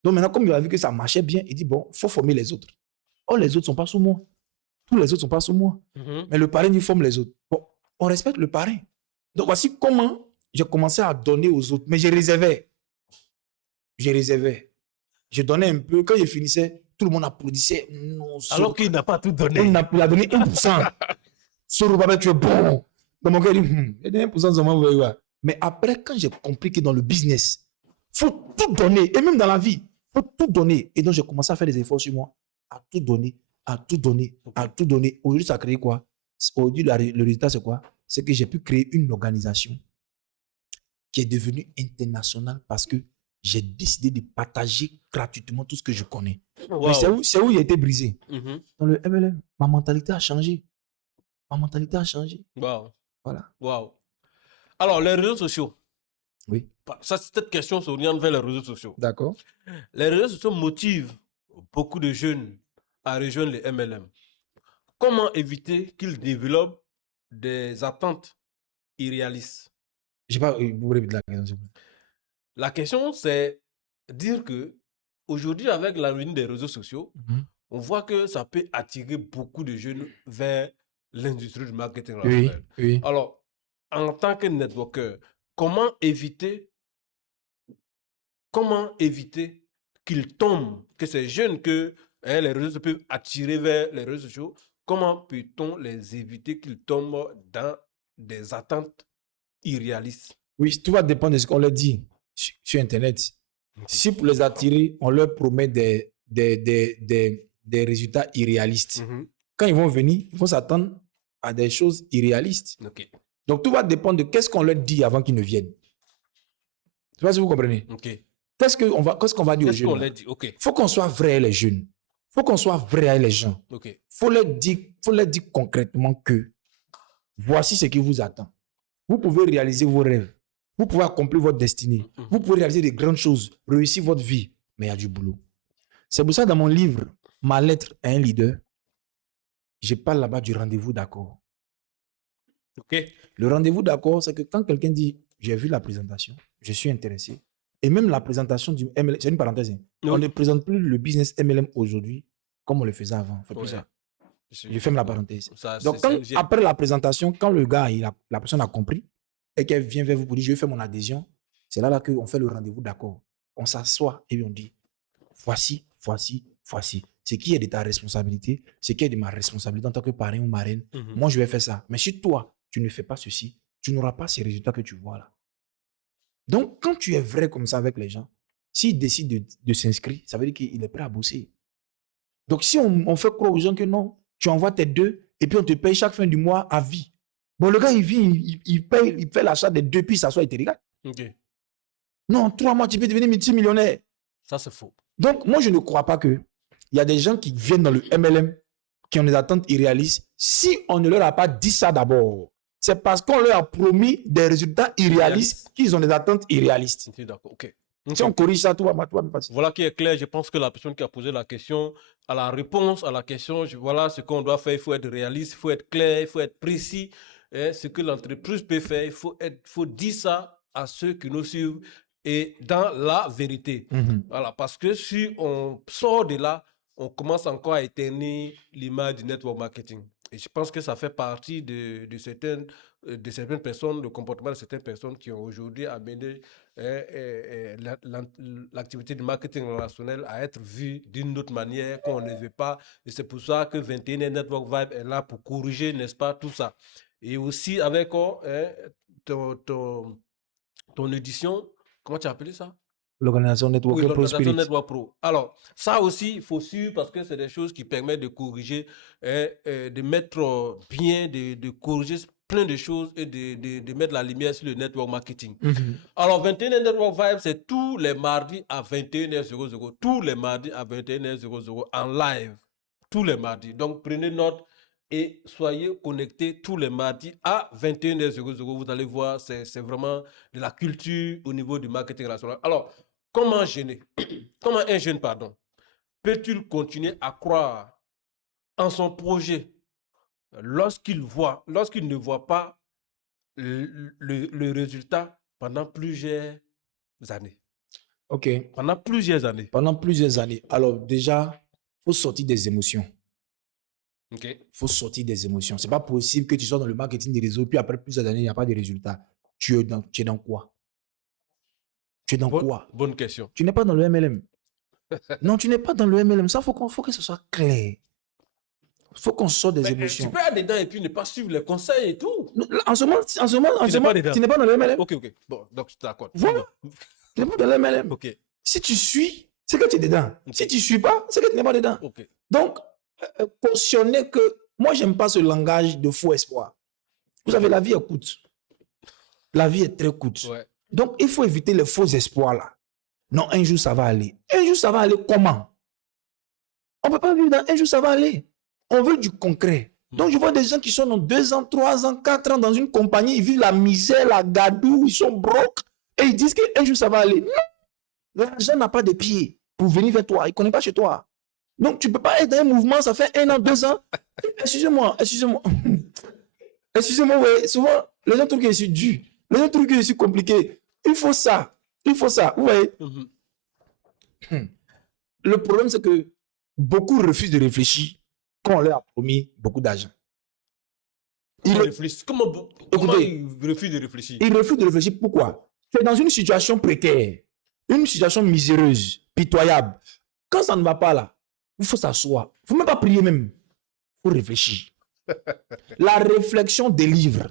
Donc maintenant, comme il a vu que ça marchait bien, il dit, bon, il faut former les autres. Oh, les autres ne sont pas sous moi. Tous les autres ne sont pas sous moi. Mais le parrain, il forme les autres. Bon, on respecte le parrain. Donc voici comment j'ai commencé à donner aux autres. Mais je réservais. je réservais. Je donnais un peu. Quand je finissais, tout le monde applaudissait. Non, Alors qu'il n'a pas tout donné. il a donné 1%. Soro, papa, tu es bon. Dans mon cœur, il dit, il a donné 1% seulement, vous voyez, ouais. Mais après, quand j'ai compris que dans le business, il faut tout donner. Et même dans la vie, il faut tout donner. Et donc, j'ai commencé à faire des efforts sur moi. À tout donner, à tout donner, à tout donner. Aujourd'hui, ça a créé quoi? Aujourd'hui, le résultat, c'est quoi? C'est que j'ai pu créer une organisation qui est devenue internationale parce que j'ai décidé de partager gratuitement tout ce que je connais. Wow. Mais c'est où il a été brisé. Mhm. Dans le MLM, ma mentalité a changé. Ma mentalité a changé. Wow. Voilà. Wow. Alors, les réseaux sociaux. Oui. Ça, cette question s'oriente vers les réseaux sociaux. D'accord. Les réseaux sociaux motivent beaucoup de jeunes à rejoindre les MLM. Comment éviter qu'ils développent des attentes irréalistes? Je sais pas, vous répétez la question, s'il vous plaît. La question, c'est dire que aujourd'hui, avec la venue des réseaux sociaux, on voit que ça peut attirer beaucoup de jeunes vers l'industrie du marketing Oui, relationnel. oui. Alors, en tant que networker, comment éviter qu'ils tombent, que ces jeunes que les réseaux sociaux peuvent attirer vers les réseaux sociaux, comment peut-on les éviter qu'ils tombent dans des attentes irréalistes? Oui, tout va dépendre de ce qu'on leur dit sur Internet. Si pour les attirer, on leur promet des résultats irréalistes, quand ils vont venir, ils vont s'attendre à des choses irréalistes. Ok. Donc, tout va dépendre de qu'est-ce qu'on leur dit avant qu'ils ne viennent. Je ne sais pas si vous comprenez. Ok. Qu'est-ce qu'on va dire aux Qu'est-ce qu'on jeunes? leur dit? Ok. Il faut qu'on soit vrai, les jeunes. Il faut qu'on soit vrai avec les gens. Ok. Il faut leur dire concrètement que voici ce qui vous attend. Vous pouvez réaliser vos rêves. Vous pouvez accomplir votre destinée. Vous pouvez réaliser des grandes choses, réussir votre vie. Mais il y a du boulot. C'est pour ça, dans mon livre, Ma lettre à un leader, je parle là-bas du rendez-vous d'accord. Ok. Le rendez-vous d'accord, c'est que quand quelqu'un dit « j'ai vu la présentation, je suis intéressé », et même la présentation du MLM, c'est une parenthèse, hein. Oui. On ne présente plus le business MLM aujourd'hui comme on le faisait avant. On ne fait plus Ouais. ça. Je ferme la parenthèse. Ça, Donc, après la présentation, quand le gars, la personne a compris et qu'elle vient vers vous pour dire je vais faire mon adhésion, c'est là qu'on fait le rendez-vous d'accord. On s'assoit et on dit voici ce qui est de ta responsabilité, ce qui est de ma responsabilité en tant que parrain ou marraine. Moi, je vais faire ça. Mais si toi, tu ne fais pas ceci, tu n'auras pas ces résultats que tu vois là. Donc, quand tu es vrai comme ça avec les gens, s'il décide de s'inscrire, ça veut dire qu'il est prêt à bosser. Donc, si on fait croire aux gens que non, tu envoies tes 2 et puis on te paye chaque fin du mois à vie. Bon, le gars, il vient, il paye, il fait l'achat des 2 puis il s'assoit et te regarde. Ok. Non, 3 mois, tu peux devenir multimillionnaire. Ça, c'est faux. Donc, moi, je ne crois pas qu'il y a des gens qui viennent dans le MLM qui ont des attentes irréalistes. Si on ne leur a pas dit ça d'abord, c'est parce qu'on leur a promis des résultats irréalistes qu'ils ont des attentes irréalistes. Ok, d'accord. Ok. Si on corrige ça, tout va passer. Voilà qui est clair. Je pense que la personne qui a posé la question a la réponse à la question. Voilà ce qu'on doit faire. Il faut être réaliste, il faut être clair, il faut être précis. Ce que l'entreprise peut faire, il faut dire ça à ceux qui nous suivent et dans la vérité. Voilà, parce que si on sort de là, on commence encore à éterniser l'image du network marketing. Et je pense que ça fait partie de certaines personnes, le comportement de certaines personnes qui ont aujourd'hui amené l'activité du marketing relationnel à être vue d'une autre manière qu'on ne veut pas. Et c'est pour ça que 21 Network Vibe est là pour corriger, n'est-ce pas, tout ça. Et aussi avec ton édition, comment tu as appelé ça? L'organisation Network Pro. L'organisation Network Pro. Alors, ça aussi, il faut suivre parce que c'est des choses qui permettent de corriger, de mettre bien, de corriger plein de choses et de mettre la lumière sur le network marketing. Alors, 21 Network Vibe, c'est tous les mardis à 21h00. Tous les mardis à 21h00 en live. Tous les mardis. Donc, prenez note et soyez connectés tous les mardis à 21h00. Vous allez voir, c'est vraiment de la culture au niveau du marketing relationnel. Alors, comment un jeune, peut-il continuer à croire en son projet lorsqu'il ne voit pas le résultat pendant plusieurs années? OK. Pendant plusieurs années. Pendant plusieurs années. Alors déjà, il faut sortir des émotions. OK. Il faut sortir des émotions. Ce n'est pas possible que tu sois dans le marketing des réseaux, puis après plusieurs années, il n'y a pas de résultat. Tu es dans quoi? Tu es dans quoi? Bonne question. Tu n'es pas dans le MLM. Non, tu n'es pas dans le MLM. Ça, faut que ce soit clair. Il faut qu'on sorte des émotions. Tu peux aller dedans et puis ne pas suivre les conseils et tout. En ce moment, dedans. tu n'es pas dans le MLM. Ok. Bon, donc je t'accorde. Voilà. Tu n'es pas dans le MLM. Ok. Si tu suis, c'est que tu es dedans. Si tu ne suis pas, c'est que tu n'es pas dedans. Ok. Donc, cautionner que... Moi, je n'aime pas ce langage de faux espoir. Vous savez, la vie est courte. La vie est très courte. Ouais. Donc, il faut éviter les faux espoirs là. Non, un jour, ça va aller. Un jour, ça va aller comment? On ne peut pas vivre dans un jour, ça va aller. On veut du concret. Donc, je vois des gens qui sont dans 2 ans, 3 ans, 4 ans dans une compagnie, ils vivent la misère, la gadoue, ils sont brocs et ils disent qu'un jour, ça va aller. Non, l'argent n'a pas de pied pour venir vers toi. Il ne connaît pas chez toi. Donc, tu ne peux pas être dans un mouvement, ça fait 1 an, 2 ans. Excusez-moi. Excusez-moi, ouais. Souvent, les gens trouvent que je suis dur. Les gens trouvent que je suis compliqué. Il faut ça. Vous voyez. Le problème, c'est que beaucoup refusent de réfléchir quand on leur a promis beaucoup d'argent. Comment ils refusent de réfléchir? Ils refusent de réfléchir. Pourquoi? Tu es dans une situation précaire, une situation miséreuse, pitoyable. Quand ça ne va pas là, il faut s'asseoir. Il ne faut même pas prier même. Il faut réfléchir. La réflexion délivre.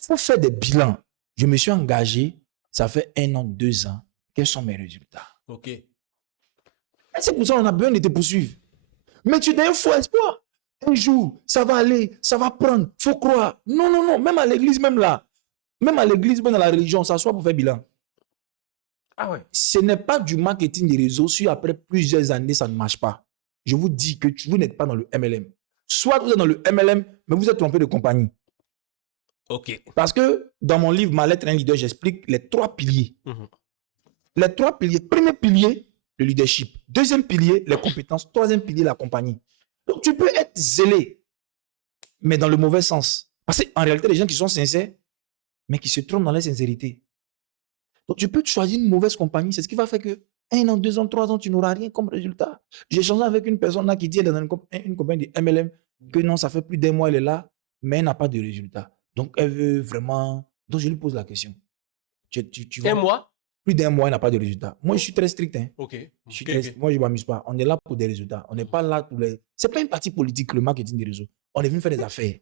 Il faut faire des bilans. Je me suis engagé, ça fait 1 an, 2 ans. Quels sont mes résultats? Ok. Et c'est pour ça qu'on a besoin de te poursuivre. Mais tu as un faux espoir. Un jour, ça va aller, ça va prendre. Il faut croire. Non. Même à l'église, même là. Même à l'église, même dans la religion, on s'assoit pour faire bilan. Ah ouais. Ce n'est pas du marketing des réseaux si après plusieurs années, ça ne marche pas. Je vous dis que vous n'êtes pas dans le MLM. Soit vous êtes dans le MLM, mais vous êtes trompé de compagnie. Ok. Parce que dans mon livre, Ma lettre à un leader, j'explique les 3 piliers. Les 3 piliers. Premier pilier, le leadership. Deuxième pilier, les compétences. Troisième pilier, la compagnie. Donc, tu peux être zélé, mais dans le mauvais sens. Parce qu'en réalité, les gens qui sont sincères, mais qui se trompent dans leur sincérité. Donc, tu peux choisir une mauvaise compagnie. C'est ce qui va faire que 1 an, 2 ans, 3 ans, tu n'auras rien comme résultat. J'ai échangé avec une personne là qui dit, elle est dans une compagnie de MLM, que non, ça fait plus d'1 mois, elle est là, mais elle n'a pas de résultat. Donc, elle veut vraiment... Donc, je lui pose la question. Tu 1 mois? Plus d'1 mois, elle n'a pas de résultat. Moi, je suis très strict. Hein. Ok. Moi, je ne m'amuse pas. On est là pour des résultats. On n'est pas là pour les... Ce n'est pas une partie politique, le marketing des réseaux. On est venu faire des affaires.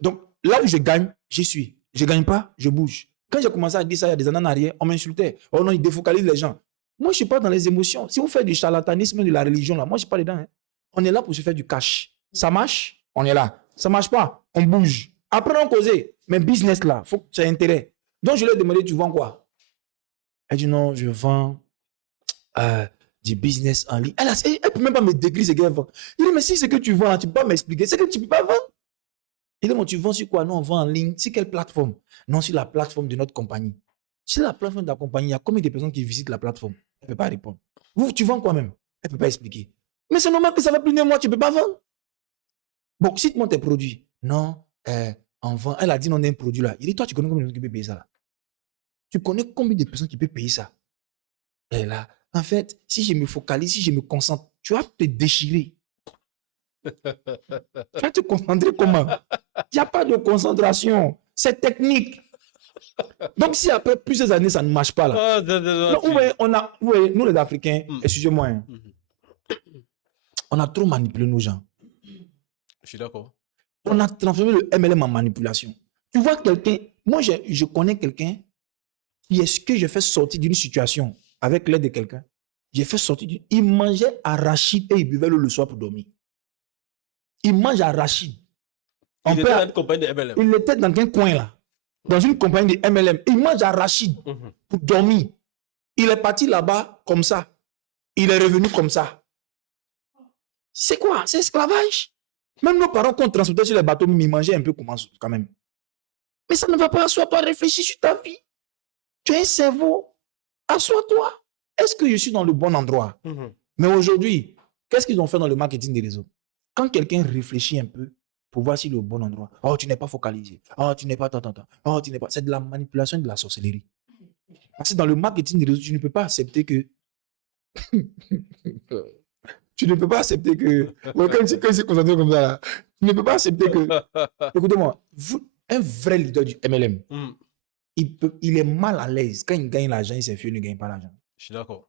Donc, là où je gagne, j'y suis. Je ne gagne pas, je bouge. Quand j'ai commencé à dire ça il y a des années en arrière, on m'insultait. Oh non, il défocalise les gens. Moi, je ne suis pas dans les émotions. Si vous faites du charlatanisme de la religion, là, moi, je ne suis pas dedans. Hein. On est là pour se faire du cash. Ça marche, on est là. Ça ne marche pas, on bouge. Après, on cause. Mais business, là, il faut que tu aies intérêt. Donc, je lui ai demandé, tu vends quoi? Elle dit, non, je vends du business en ligne. Elle ne peut même pas me décrire ce qu'elle vend. Il dit, mais si c'est que tu vends, tu ne peux pas m'expliquer. C'est que tu ne peux pas vendre. Il dit, bon, tu vends sur quoi? Non, on vend en ligne. Sur quelle plateforme? Non, sur la plateforme de notre compagnie. Sur la plateforme de la compagnie, il y a combien de personnes qui visitent la plateforme? Elle ne peut pas répondre. Vous, tu vends quoi même? Elle ne peut pas expliquer. Mais c'est normal que ça va plus de mois, tu ne peux pas vendre. Bon, cite-moi tes produits. Non, on vend. Elle a dit non, on a un produit là. Il dit, toi, tu connais combien de personnes qui peuvent payer ça là? Tu connais combien de personnes qui peuvent payer ça? Et là, en fait, si je me focalise, si je me concentre, tu vas te déchirer. Tu vas te concentrer comment? Il n'y a pas de concentration. C'est technique. Donc, si après plusieurs années, ça ne marche pas là. Vous voyez, nous les Africains, excusez-moi, hein, on a trop manipulé nos gens. Je suis d'accord. On a transformé le MLM en manipulation. Tu vois quelqu'un, moi je connais quelqu'un qui est ce que j'ai fait sortir d'une situation avec l'aide de quelqu'un. J'ai fait sortir il mangeait arachide et il buvait l'eau le soir pour dormir. Il mange arachide. Il était dans une compagnie de MLM. Il était dans un coin là, dans une compagnie de MLM. Il mange arachide pour dormir. Il est parti là-bas comme ça. Il est revenu comme ça. C'est quoi? C'est esclavage. Même nos parents qu'on transportait sur les bateaux, ils mangeaient un peu quand même. Mais ça ne va pas. Assois-toi, réfléchis sur ta vie. Tu as un cerveau. Assois-toi. Est-ce que je suis dans le bon endroit? Mais aujourd'hui, qu'est-ce qu'ils ont fait dans le marketing des réseaux? Quand quelqu'un réfléchit un peu pour voir s'il est au bon endroit, oh, tu n'es pas focalisé. Oh, tu n'es pas oh, tu n'es pas. C'est de la manipulation, de la sorcellerie. Parce que dans le marketing des réseaux, tu ne peux pas accepter que. Tu ne peux pas accepter que. Quand il s'est concentré comme ça, là, tu ne peux pas accepter que. Écoutez-moi, un vrai leader du MLM, il est mal à l'aise. Quand il gagne l'argent, ses filles ne gagnent pas l'argent. Je suis d'accord.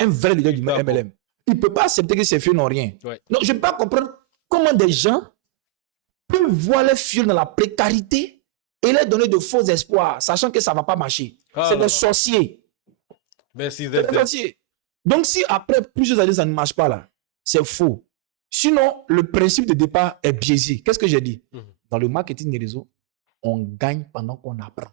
Un vrai leader du D'accord. MLM, il ne peut pas accepter que ses filles n'ont rien. Ouais. Donc, je ne peux pas comprendre comment des gens peuvent voir les filles dans la précarité et leur donner de faux espoirs, sachant que ça ne va pas marcher. Ah C'est là là. des sorciers. Merci, C'est des ZZ. sorciers. Donc, si après plusieurs années, ça ne marche pas, là, c'est faux. Sinon, le principe de départ est biaisé. Qu'est-ce que j'ai dit? Dans le marketing des réseaux, on gagne pendant qu'on apprend.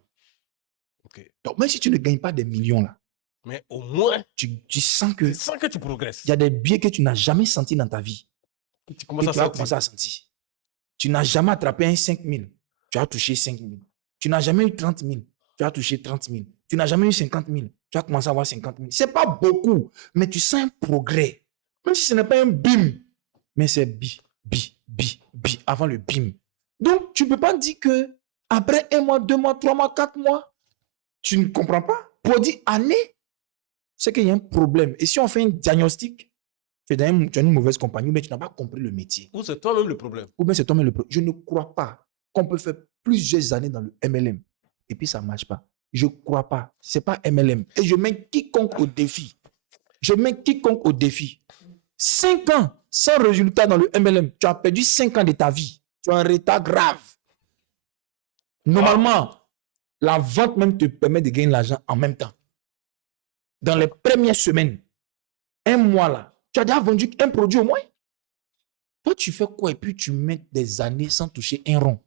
Ok. Donc, même si tu ne gagnes pas des millions, là, Mais au moins, tu sens que tu sens que tu progresses. il y a des biais que tu n'as jamais sentis dans ta vie. Tu Et commences à tu vas sentir. commencer à sentir. Tu n'as jamais attrapé un 5 000, tu as touché 5 000. Tu n'as jamais eu 30 000, tu as touché 30 000. Tu n'as jamais eu 50 000, tu as commencé à avoir 50 000. Ce n'est pas beaucoup, mais tu sens un progrès. Même si ce n'est pas un bim, mais c'est bi, avant le bim. Donc, tu ne peux pas dire que après 1 mois, 2 mois, 3 mois, 4 mois, tu ne comprends pas. Pour dire année, c'est qu'il y a un problème. Et si on fait un diagnostic, tu as une mauvaise compagnie, mais tu n'as pas compris le métier. Ou c'est toi-même le problème. Ou bien c'est toi-même le problème. Je ne crois pas qu'on peut faire plusieurs années dans le MLM et puis ça ne marche pas. Je ne crois pas. Ce n'est pas MLM. Et je mets quiconque au défi. 5 ans sans résultat dans le MLM. Tu as perdu 5 ans de ta vie. Tu as un retard grave. Normalement, la vente même te permet de gagner de l'argent en même temps. Dans les premières semaines, 1 mois là, tu as déjà vendu un produit au moins. Toi, tu fais quoi et puis tu mets des années sans toucher un rond.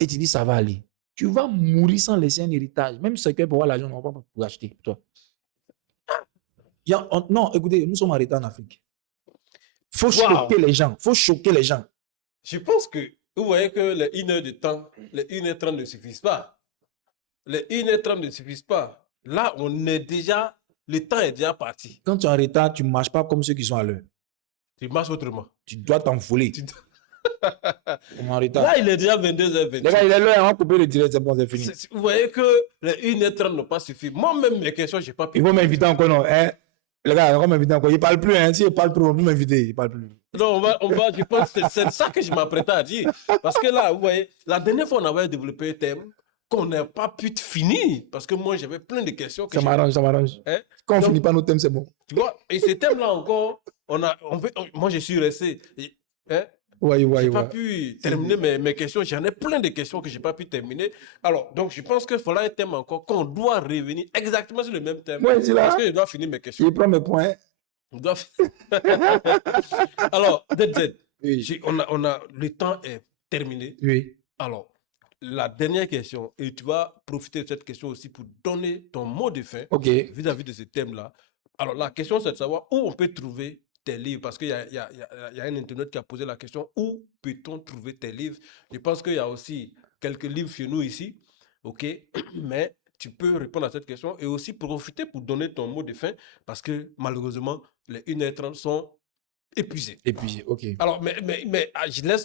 Et tu dis ça va aller. Tu vas mourir sans laisser un héritage. Même ceux qui pour avoir l'argent, on va pas pour acheter pour toi. Non, écoutez, nous sommes en retard en Afrique. Il faut choquer les gens. Je pense que vous voyez que les 1 heure de temps, les 1h30 ne suffisent pas. Les 1h30 ne suffisent pas. Là, on est déjà, le temps est déjà parti. Quand tu es en retard, tu ne marches pas comme ceux qui sont à l'heure. Tu marches autrement. Tu dois t'envoler. On est en retard. Là, il est déjà 22h28. Les gars, il est l'heure, on va couper le direct, c'est bon, c'est fini. Vous voyez que les 1h30 n'ont pas suffi. Moi-même, mes questions, je n'ai pas pu. Ils vont m'inviter encore, non? Hein? Les gars, ils vont m'inviter encore. Ils ne parlent plus, hein? Si ils parlent trop, ils vont m'inviter. Ils ne parlent plus. Non, je pense que c'est ça que je m'apprêtais à dire. Parce que là, vous voyez, la dernière fois, on avait développé un thème qu'on n'a pas pu finir. Parce que moi, j'avais plein de questions. Ça m'arrange. Hein? Quand on ne finit pas nos thèmes, c'est bon. Tu vois, et ces thèmes-là encore, moi, je suis resté. Hein? Ouais. J'ai pas pu terminer mes questions. J'en ai plein de questions que je n'ai pas pu terminer. Alors, donc, je pense qu'il faudra un thème encore qu'on doit revenir exactement sur le même thème. Ouais, c'est là. Parce que je dois finir mes questions. Je prends mes points. Alors, DZ, Oui. le temps est terminé. Oui. Alors, la dernière question, et tu vas profiter de cette question aussi pour donner ton mot de fin vis-à-vis de ce thème-là. Alors, la question, c'est de savoir où on peut trouver tes livres, parce qu'il y a un internaute qui a posé la question, où peut-on trouver tes livres? Je pense qu'il y a aussi quelques livres chez nous ici, ok, mais tu peux répondre à cette question et aussi profiter pour donner ton mot de fin, parce que malheureusement, les 1h30 sont épuisés. Ok. Alors, mais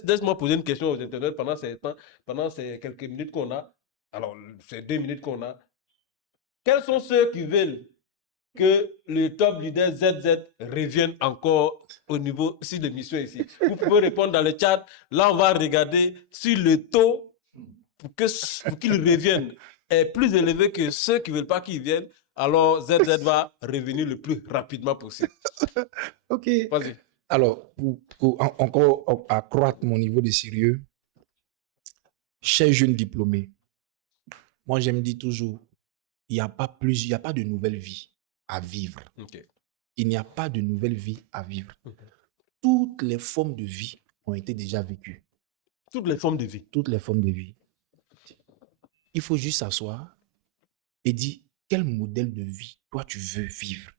laisse-moi poser une question aux internautes pendant ces quelques minutes qu'on a. Alors, ces 2 minutes qu'on a. Quels sont ceux qui veulent que le top leader ZZ revienne encore au niveau sur l'émission ici? Vous pouvez répondre dans le chat. Là, on va regarder si le taux pour qu'il revienne est plus élevé que ceux qui ne veulent pas qu'il vienne. Alors, ZZ va revenir le plus rapidement possible. Ok. Vas-y. Alors, pour encore accroître mon niveau de sérieux, chers jeunes diplômés, moi, je me dis toujours, il n'y a pas de nouvelle vie à vivre. Okay. Il n'y a pas de nouvelle vie à vivre. Toutes les formes de vie ont été déjà vécues. Toutes les formes de vie. Toutes les formes de vie. Il faut juste s'asseoir et dire quel modèle de vie toi tu veux vivre.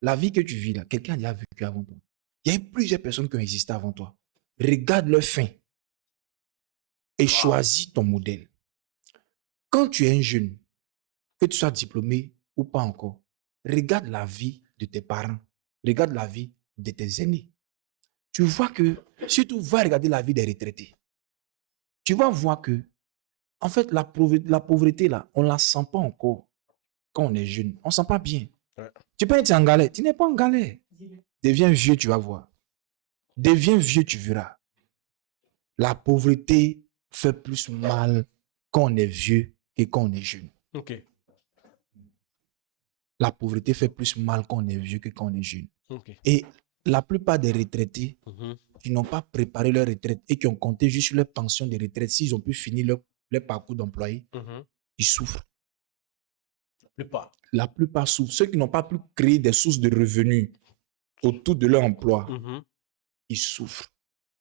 La vie que tu vis là, quelqu'un a déjà vécu avant toi. Il y a eu plusieurs personnes qui ont existé avant toi. Regarde leur fin et choisis ton modèle. Quand tu es un jeune, que tu sois diplômé ou pas encore, regarde la vie de tes parents, regarde la vie de tes aînés. Tu vois que, surtout, va regarder la vie des retraités. Tu vas voir que, en fait, la pauvreté, là, on ne la sent pas encore quand on est jeune. On ne sent pas bien. Ouais. Tu peux être en galère. Tu n'es pas en galère. Deviens vieux, tu vas voir. Deviens vieux, tu verras. La pauvreté fait plus mal quand on est vieux que quand on est jeune. Ok. La pauvreté fait plus mal quand on est vieux que quand on est jeune. Ok. Et la plupart des retraités Mhm. qui n'ont pas préparé leur retraite et qui ont compté juste sur leur pension de retraite, s'ils ont pu finir leur parcours d'employé, Mhm. ils souffrent. La plupart. La plupart souffrent. Ceux qui n'ont pas pu créer des sources de revenus autour de leur emploi, Mhm. ils souffrent.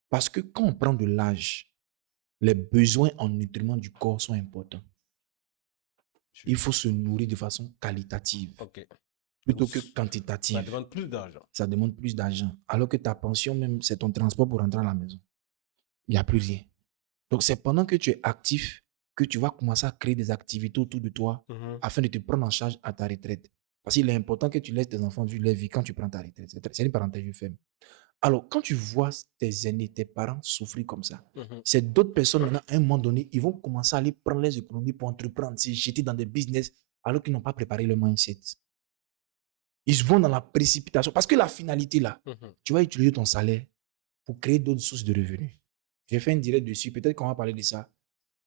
Parce que quand on prend de l'âge, les besoins en nutriments du corps sont importants. Il faut se nourrir de façon qualitative Ok. plutôt que Ça quantitative. demande plus d'argent. Ça demande plus d'argent. Alors que ta pension, même, c'est ton transport pour rentrer à la maison. Il n'y a plus rien. Donc, c'est pendant que tu es actif que tu vas commencer à créer des activités autour de toi Mhm. afin de te prendre en charge à ta retraite. Parce qu'il est important que tu laisses tes enfants vivre leur vie quand tu prends ta retraite. C'est une parenthèse, je ferme. Alors, quand tu vois tes aînés, tes parents souffrir comme ça, Mhm. c'est d'autres personnes, maintenant, à un moment donné, ils vont commencer à aller prendre les économies pour entreprendre, se jeter dans des business alors qu'ils n'ont pas préparé le mindset. Ils vont dans la précipitation. Parce que la finalité, là, Mhm. tu vas utiliser ton salaire pour créer d'autres sources de revenus. J'ai fait un direct dessus. Peut-être qu'on va parler de ça.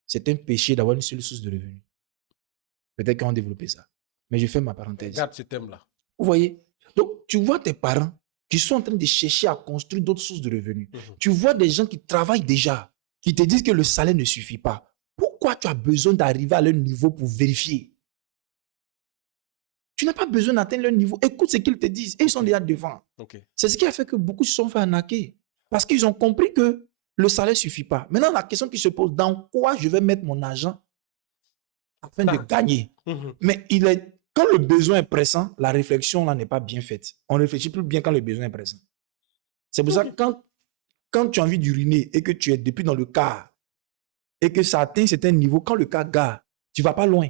C'est un péché d'avoir une seule source de revenus. Peut-être qu'on va développer ça. Mais je fais ma parenthèse. Garde ce thème-là. Vous voyez? Donc, tu vois tes parents qui sont en train de chercher à construire d'autres sources de revenus. Mhm. Tu vois des gens qui travaillent déjà, qui te disent que le salaire ne suffit pas. Pourquoi tu as besoin d'arriver à leur niveau pour vérifier? Tu n'as pas besoin d'atteindre leur niveau. Écoute ce qu'ils te disent. Et ils sont déjà devant. Ok. C'est ce qui a fait que beaucoup se sont fait arnaquer. Parce qu'ils ont compris que le salaire ne suffit pas. Maintenant, la question qui se pose, dans quoi je vais mettre mon argent afin de gagner? Mhm. Mais quand le besoin est pressant, la réflexion là n'est pas bien faite. On ne réfléchit plus bien quand le besoin est pressant. C'est pour ça que quand tu as envie d'uriner et que tu es depuis dans le car et que ça atteint un certain niveau, quand le car gare, tu ne vas pas loin.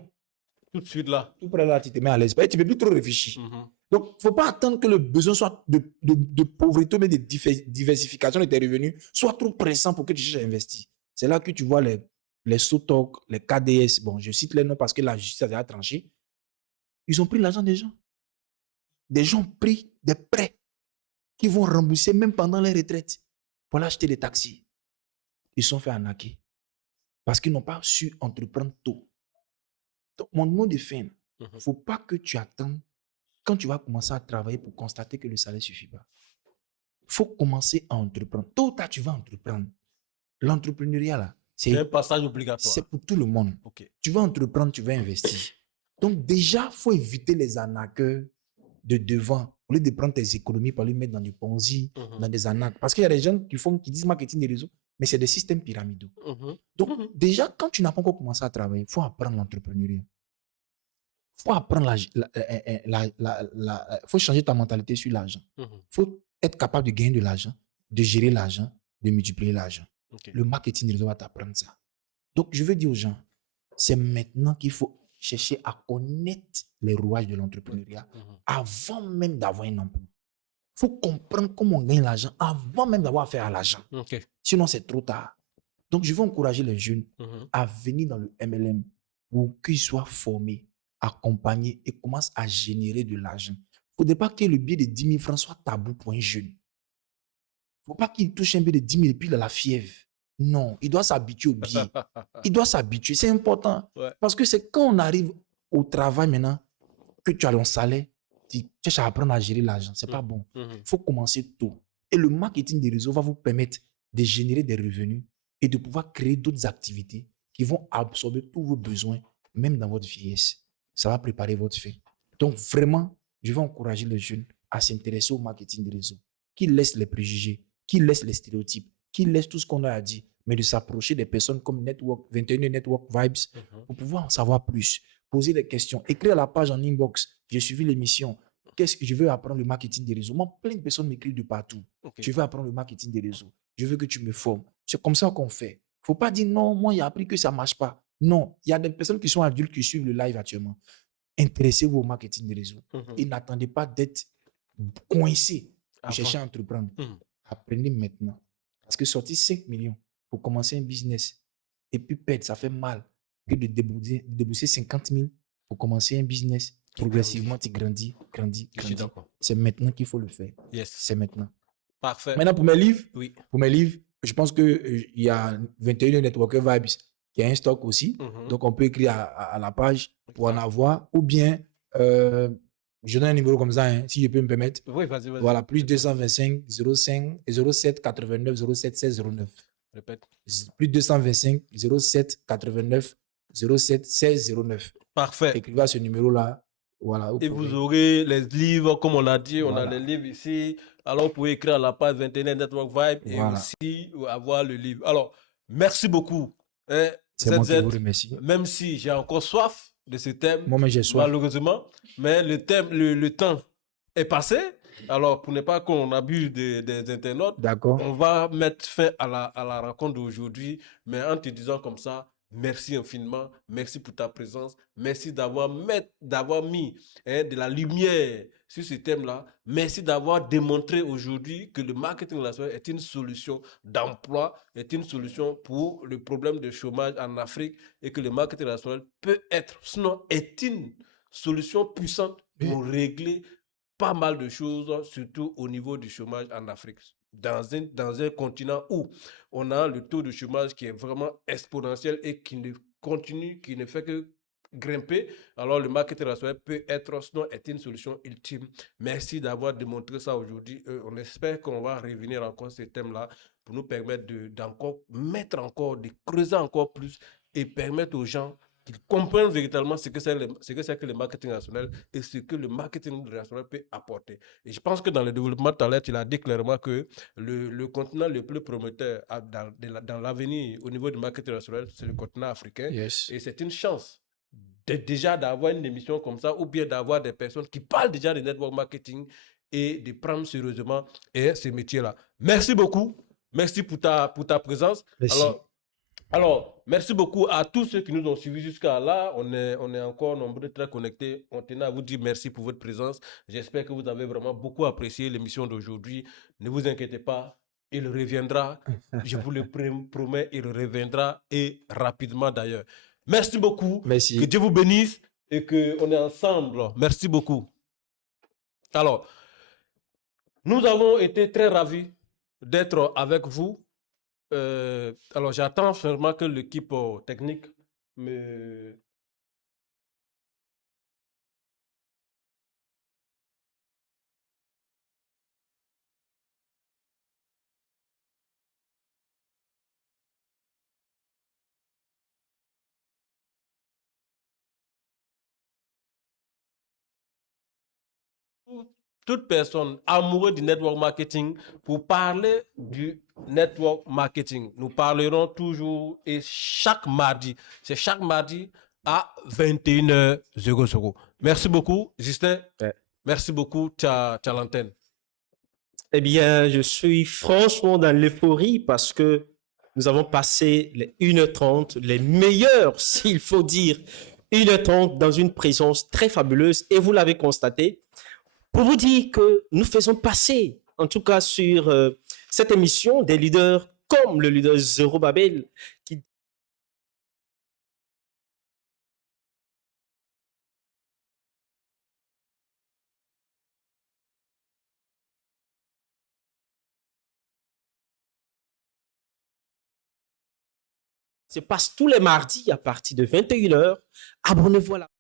Tout de suite là. Tout près là, tu te mets à l'aise. Tu ne peux plus trop réfléchir. Mhm. Donc, il ne faut pas attendre que le besoin soit de pauvreté, mais de diversification de tes revenus soit trop pressant pour que tu cherches à investir. C'est là que tu vois les Sotoc, les KDS. Bon, je cite les noms parce que la justice a déjà tranché. Ils ont pris l'argent des gens. Des gens ont pris des prêts qui vont rembourser même pendant les retraites pour aller acheter des taxis. Ils sont fait arnaquer parce qu'ils n'ont pas su entreprendre tôt. Donc, mon mot de fin, il ne faut pas que tu attendes quand tu vas commencer à travailler pour constater que le salaire ne suffit pas. Il faut commencer à entreprendre. Tôt ou tard, tu vas entreprendre. L'entrepreneuriat, là, C'est un passage obligatoire. c'est pour tout le monde. Ok. Tu vas entreprendre, tu vas investir. Donc, déjà, il faut éviter les arnaqueurs de devant. Au lieu de prendre tes économies pour les mettre dans du Ponzi, dans des arnaques. Parce qu'il y a des gens qui disent marketing des réseaux, mais c'est des systèmes pyramidaux. Donc, déjà, quand tu n'as pas encore commencé à travailler, il faut apprendre l'entrepreneuriat. Il faut apprendre faut changer ta mentalité sur l'argent. Il faut être capable de gagner de l'argent, de gérer l'argent, de multiplier l'argent. Ok. Le marketing des réseaux va t'apprendre ça. Donc, je veux dire aux gens, c'est maintenant qu'il faut chercher à connaître les rouages de l'entrepreneuriat avant même d'avoir un emploi. Il faut comprendre comment on gagne l'argent avant même d'avoir affaire à l'argent. Ok. Sinon, c'est trop tard. Donc, je veux encourager les jeunes à venir dans le MLM pour qu'ils soient formés, accompagnés et commencent à générer de l'argent. Il ne faudrait pas que le billet de 10 000 francs soit tabou pour un jeune. Il ne faut pas qu'il touche un billet de 10 000 et puis il a la fièvre. Non, il doit s'habituer au billet. Il doit s'habituer, c'est important. Ouais. Parce que c'est quand on arrive au travail maintenant que tu as ton salaire, tu cherches à apprendre à gérer l'argent. Ce n'est pas bon. Il faut commencer tôt. Et le marketing des réseaux va vous permettre de générer des revenus et de pouvoir créer d'autres activités qui vont absorber tous vos besoins, même dans votre vieillesse. Ça va préparer votre fin. Donc vraiment, je vais encourager les jeunes à s'intéresser au marketing des réseaux, qui laissent les préjugés, qui laissent les stéréotypes, qui laissent tout ce qu'on a dit, mais de s'approcher des personnes comme Network, 21 Network Vibes pour pouvoir en savoir plus, poser des questions, écrire à la page en inbox. J'ai suivi l'émission. Qu'est-ce que je veux apprendre le marketing des réseaux? Moi, plein de personnes m'écrivent de partout. Okay. Je veux apprendre le marketing des réseaux. Je veux que tu me formes. C'est comme ça qu'on fait. Il ne faut pas dire non, moi, j'ai appris que ça ne marche pas. Non, il y a des personnes qui sont adultes qui suivent le live actuellement. Intéressez-vous au marketing des réseaux. Et n'attendez pas d'être coincé pour chercher à entreprendre. Apprenez maintenant. Parce que sortir 5 millions pour commencer un business et puis perdre, ça fait mal que de débourser 50 000 pour commencer un business. Progressivement, tu grandis. C'est maintenant qu'il faut le faire. Yes. C'est maintenant. Parfait. Maintenant, pour mes livres, je pense qu'il y a 21 Networker Vibes. qui a un stock aussi. Mhm. Donc, on peut écrire à la page pour en avoir. Ou bien, je donne un numéro comme ça, hein, si je peux me permettre. Oui, vas-y, vas-y. Voilà, plus 225 05 07 89 07 16 09. Répète. Plus 225 07 89 07 16 09. Parfait. Écrivez à ce numéro-là. Voilà, Et vous aurez les livres, comme on a dit, on a les livres ici. Alors, vous pouvez écrire à la page 21 Network Vibe et aussi avoir le livre. Alors, merci beaucoup. C'est moi qui vous remercie. Même si j'ai encore soif de ce thème, moi, j'ai soif. malheureusement, mais le temps est passé. Alors, pour ne pas qu'on abuse des internautes, on va mettre fin à la rencontre d'aujourd'hui, mais en te disant comme ça, merci infiniment, merci pour ta présence, merci d'avoir mis de la lumière sur ce thème-là, merci d'avoir démontré aujourd'hui que le marketing relationnel est une solution d'emploi, est une solution pour le problème de chômage en Afrique et que le marketing relationnel peut être, sinon est une solution puissante pour régler pas mal de choses, surtout au niveau du chômage en Afrique. Dans un continent où on a le taux de chômage qui est vraiment exponentiel et qui ne fait que grimper, alors le marketing relationnel peut être, sinon est une solution ultime. Merci d'avoir démontré ça aujourd'hui. On espère qu'on va revenir encore sur ce thème-là pour nous permettre de creuser encore plus et permettre aux gens qu'ils comprennent véritablement ce que c'est que le marketing relationnel et ce que le marketing relationnel peut apporter. Et je pense que dans le développement tout à l'heure, tu l'as dit clairement que le continent le plus prometteur dans l'avenir au niveau du marketing relationnel, c'est le continent africain. Yes. Et c'est une chance déjà d'avoir une émission comme ça ou bien d'avoir des personnes qui parlent déjà de network marketing et de prendre sérieusement ce métier-là. Merci beaucoup. Merci pour ta présence. Merci. Alors, merci beaucoup à tous ceux qui nous ont suivis jusqu'à là. On est encore nombreux, très connectés. On tenait à vous dire merci pour votre présence. J'espère que vous avez vraiment beaucoup apprécié l'émission d'aujourd'hui. Ne vous inquiétez pas, il reviendra. Je vous le promets, il reviendra et rapidement d'ailleurs. Merci beaucoup. Merci. Que Dieu vous bénisse et qu'on est ensemble. Merci beaucoup. Alors, nous avons été très ravis d'être avec vous. Alors, j'attends seulement que l'équipe technique me... Toute personne amoureuse du network marketing pour parler du network marketing. Nous parlerons toujours et chaque mardi. C'est chaque mardi à 21h00. Merci beaucoup, Justin. Ouais. Merci beaucoup, tu as l'antenne. Eh bien, je suis franchement dans l'euphorie parce que nous avons passé les 1h30, les meilleurs, s'il faut dire, 1h30 dans une présence très fabuleuse. Et vous l'avez constaté, pour vous dire que nous faisons passer, en tout cas sur cette émission, des leaders comme le leader Zerobabel, qui se passe tous les mardis à partir de 21h. Abonnez-vous à la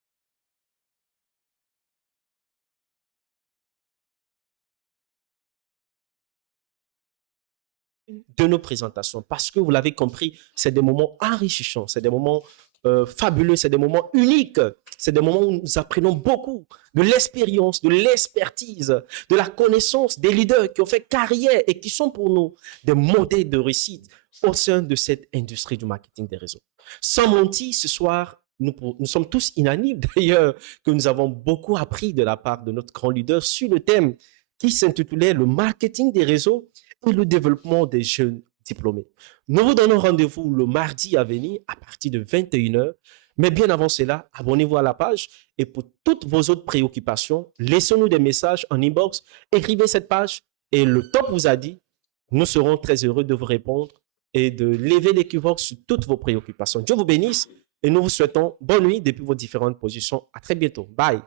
de nos présentations parce que vous l'avez compris, c'est des moments enrichissants, c'est des moments fabuleux, c'est des moments uniques, c'est des moments où nous apprenons beaucoup de l'expérience, de l'expertise, de la connaissance des leaders qui ont fait carrière et qui sont pour nous des modèles de réussite au sein de cette industrie du marketing des réseaux. Sans mentir, ce soir, nous sommes tous unanimes d'ailleurs que nous avons beaucoup appris de la part de notre grand leader sur le thème qui s'intitulait le marketing des réseaux et le développement des jeunes diplômés. Nous vous donnons rendez-vous le mardi à venir à partir de 21h. Mais bien avant cela, abonnez-vous à la page et pour toutes vos autres préoccupations, laissez-nous des messages en inbox, écrivez cette page et le top vous a dit, nous serons très heureux de vous répondre et de lever l'équivoque sur toutes vos préoccupations. Dieu vous bénisse et nous vous souhaitons bonne nuit depuis vos différentes positions. À très bientôt. Bye.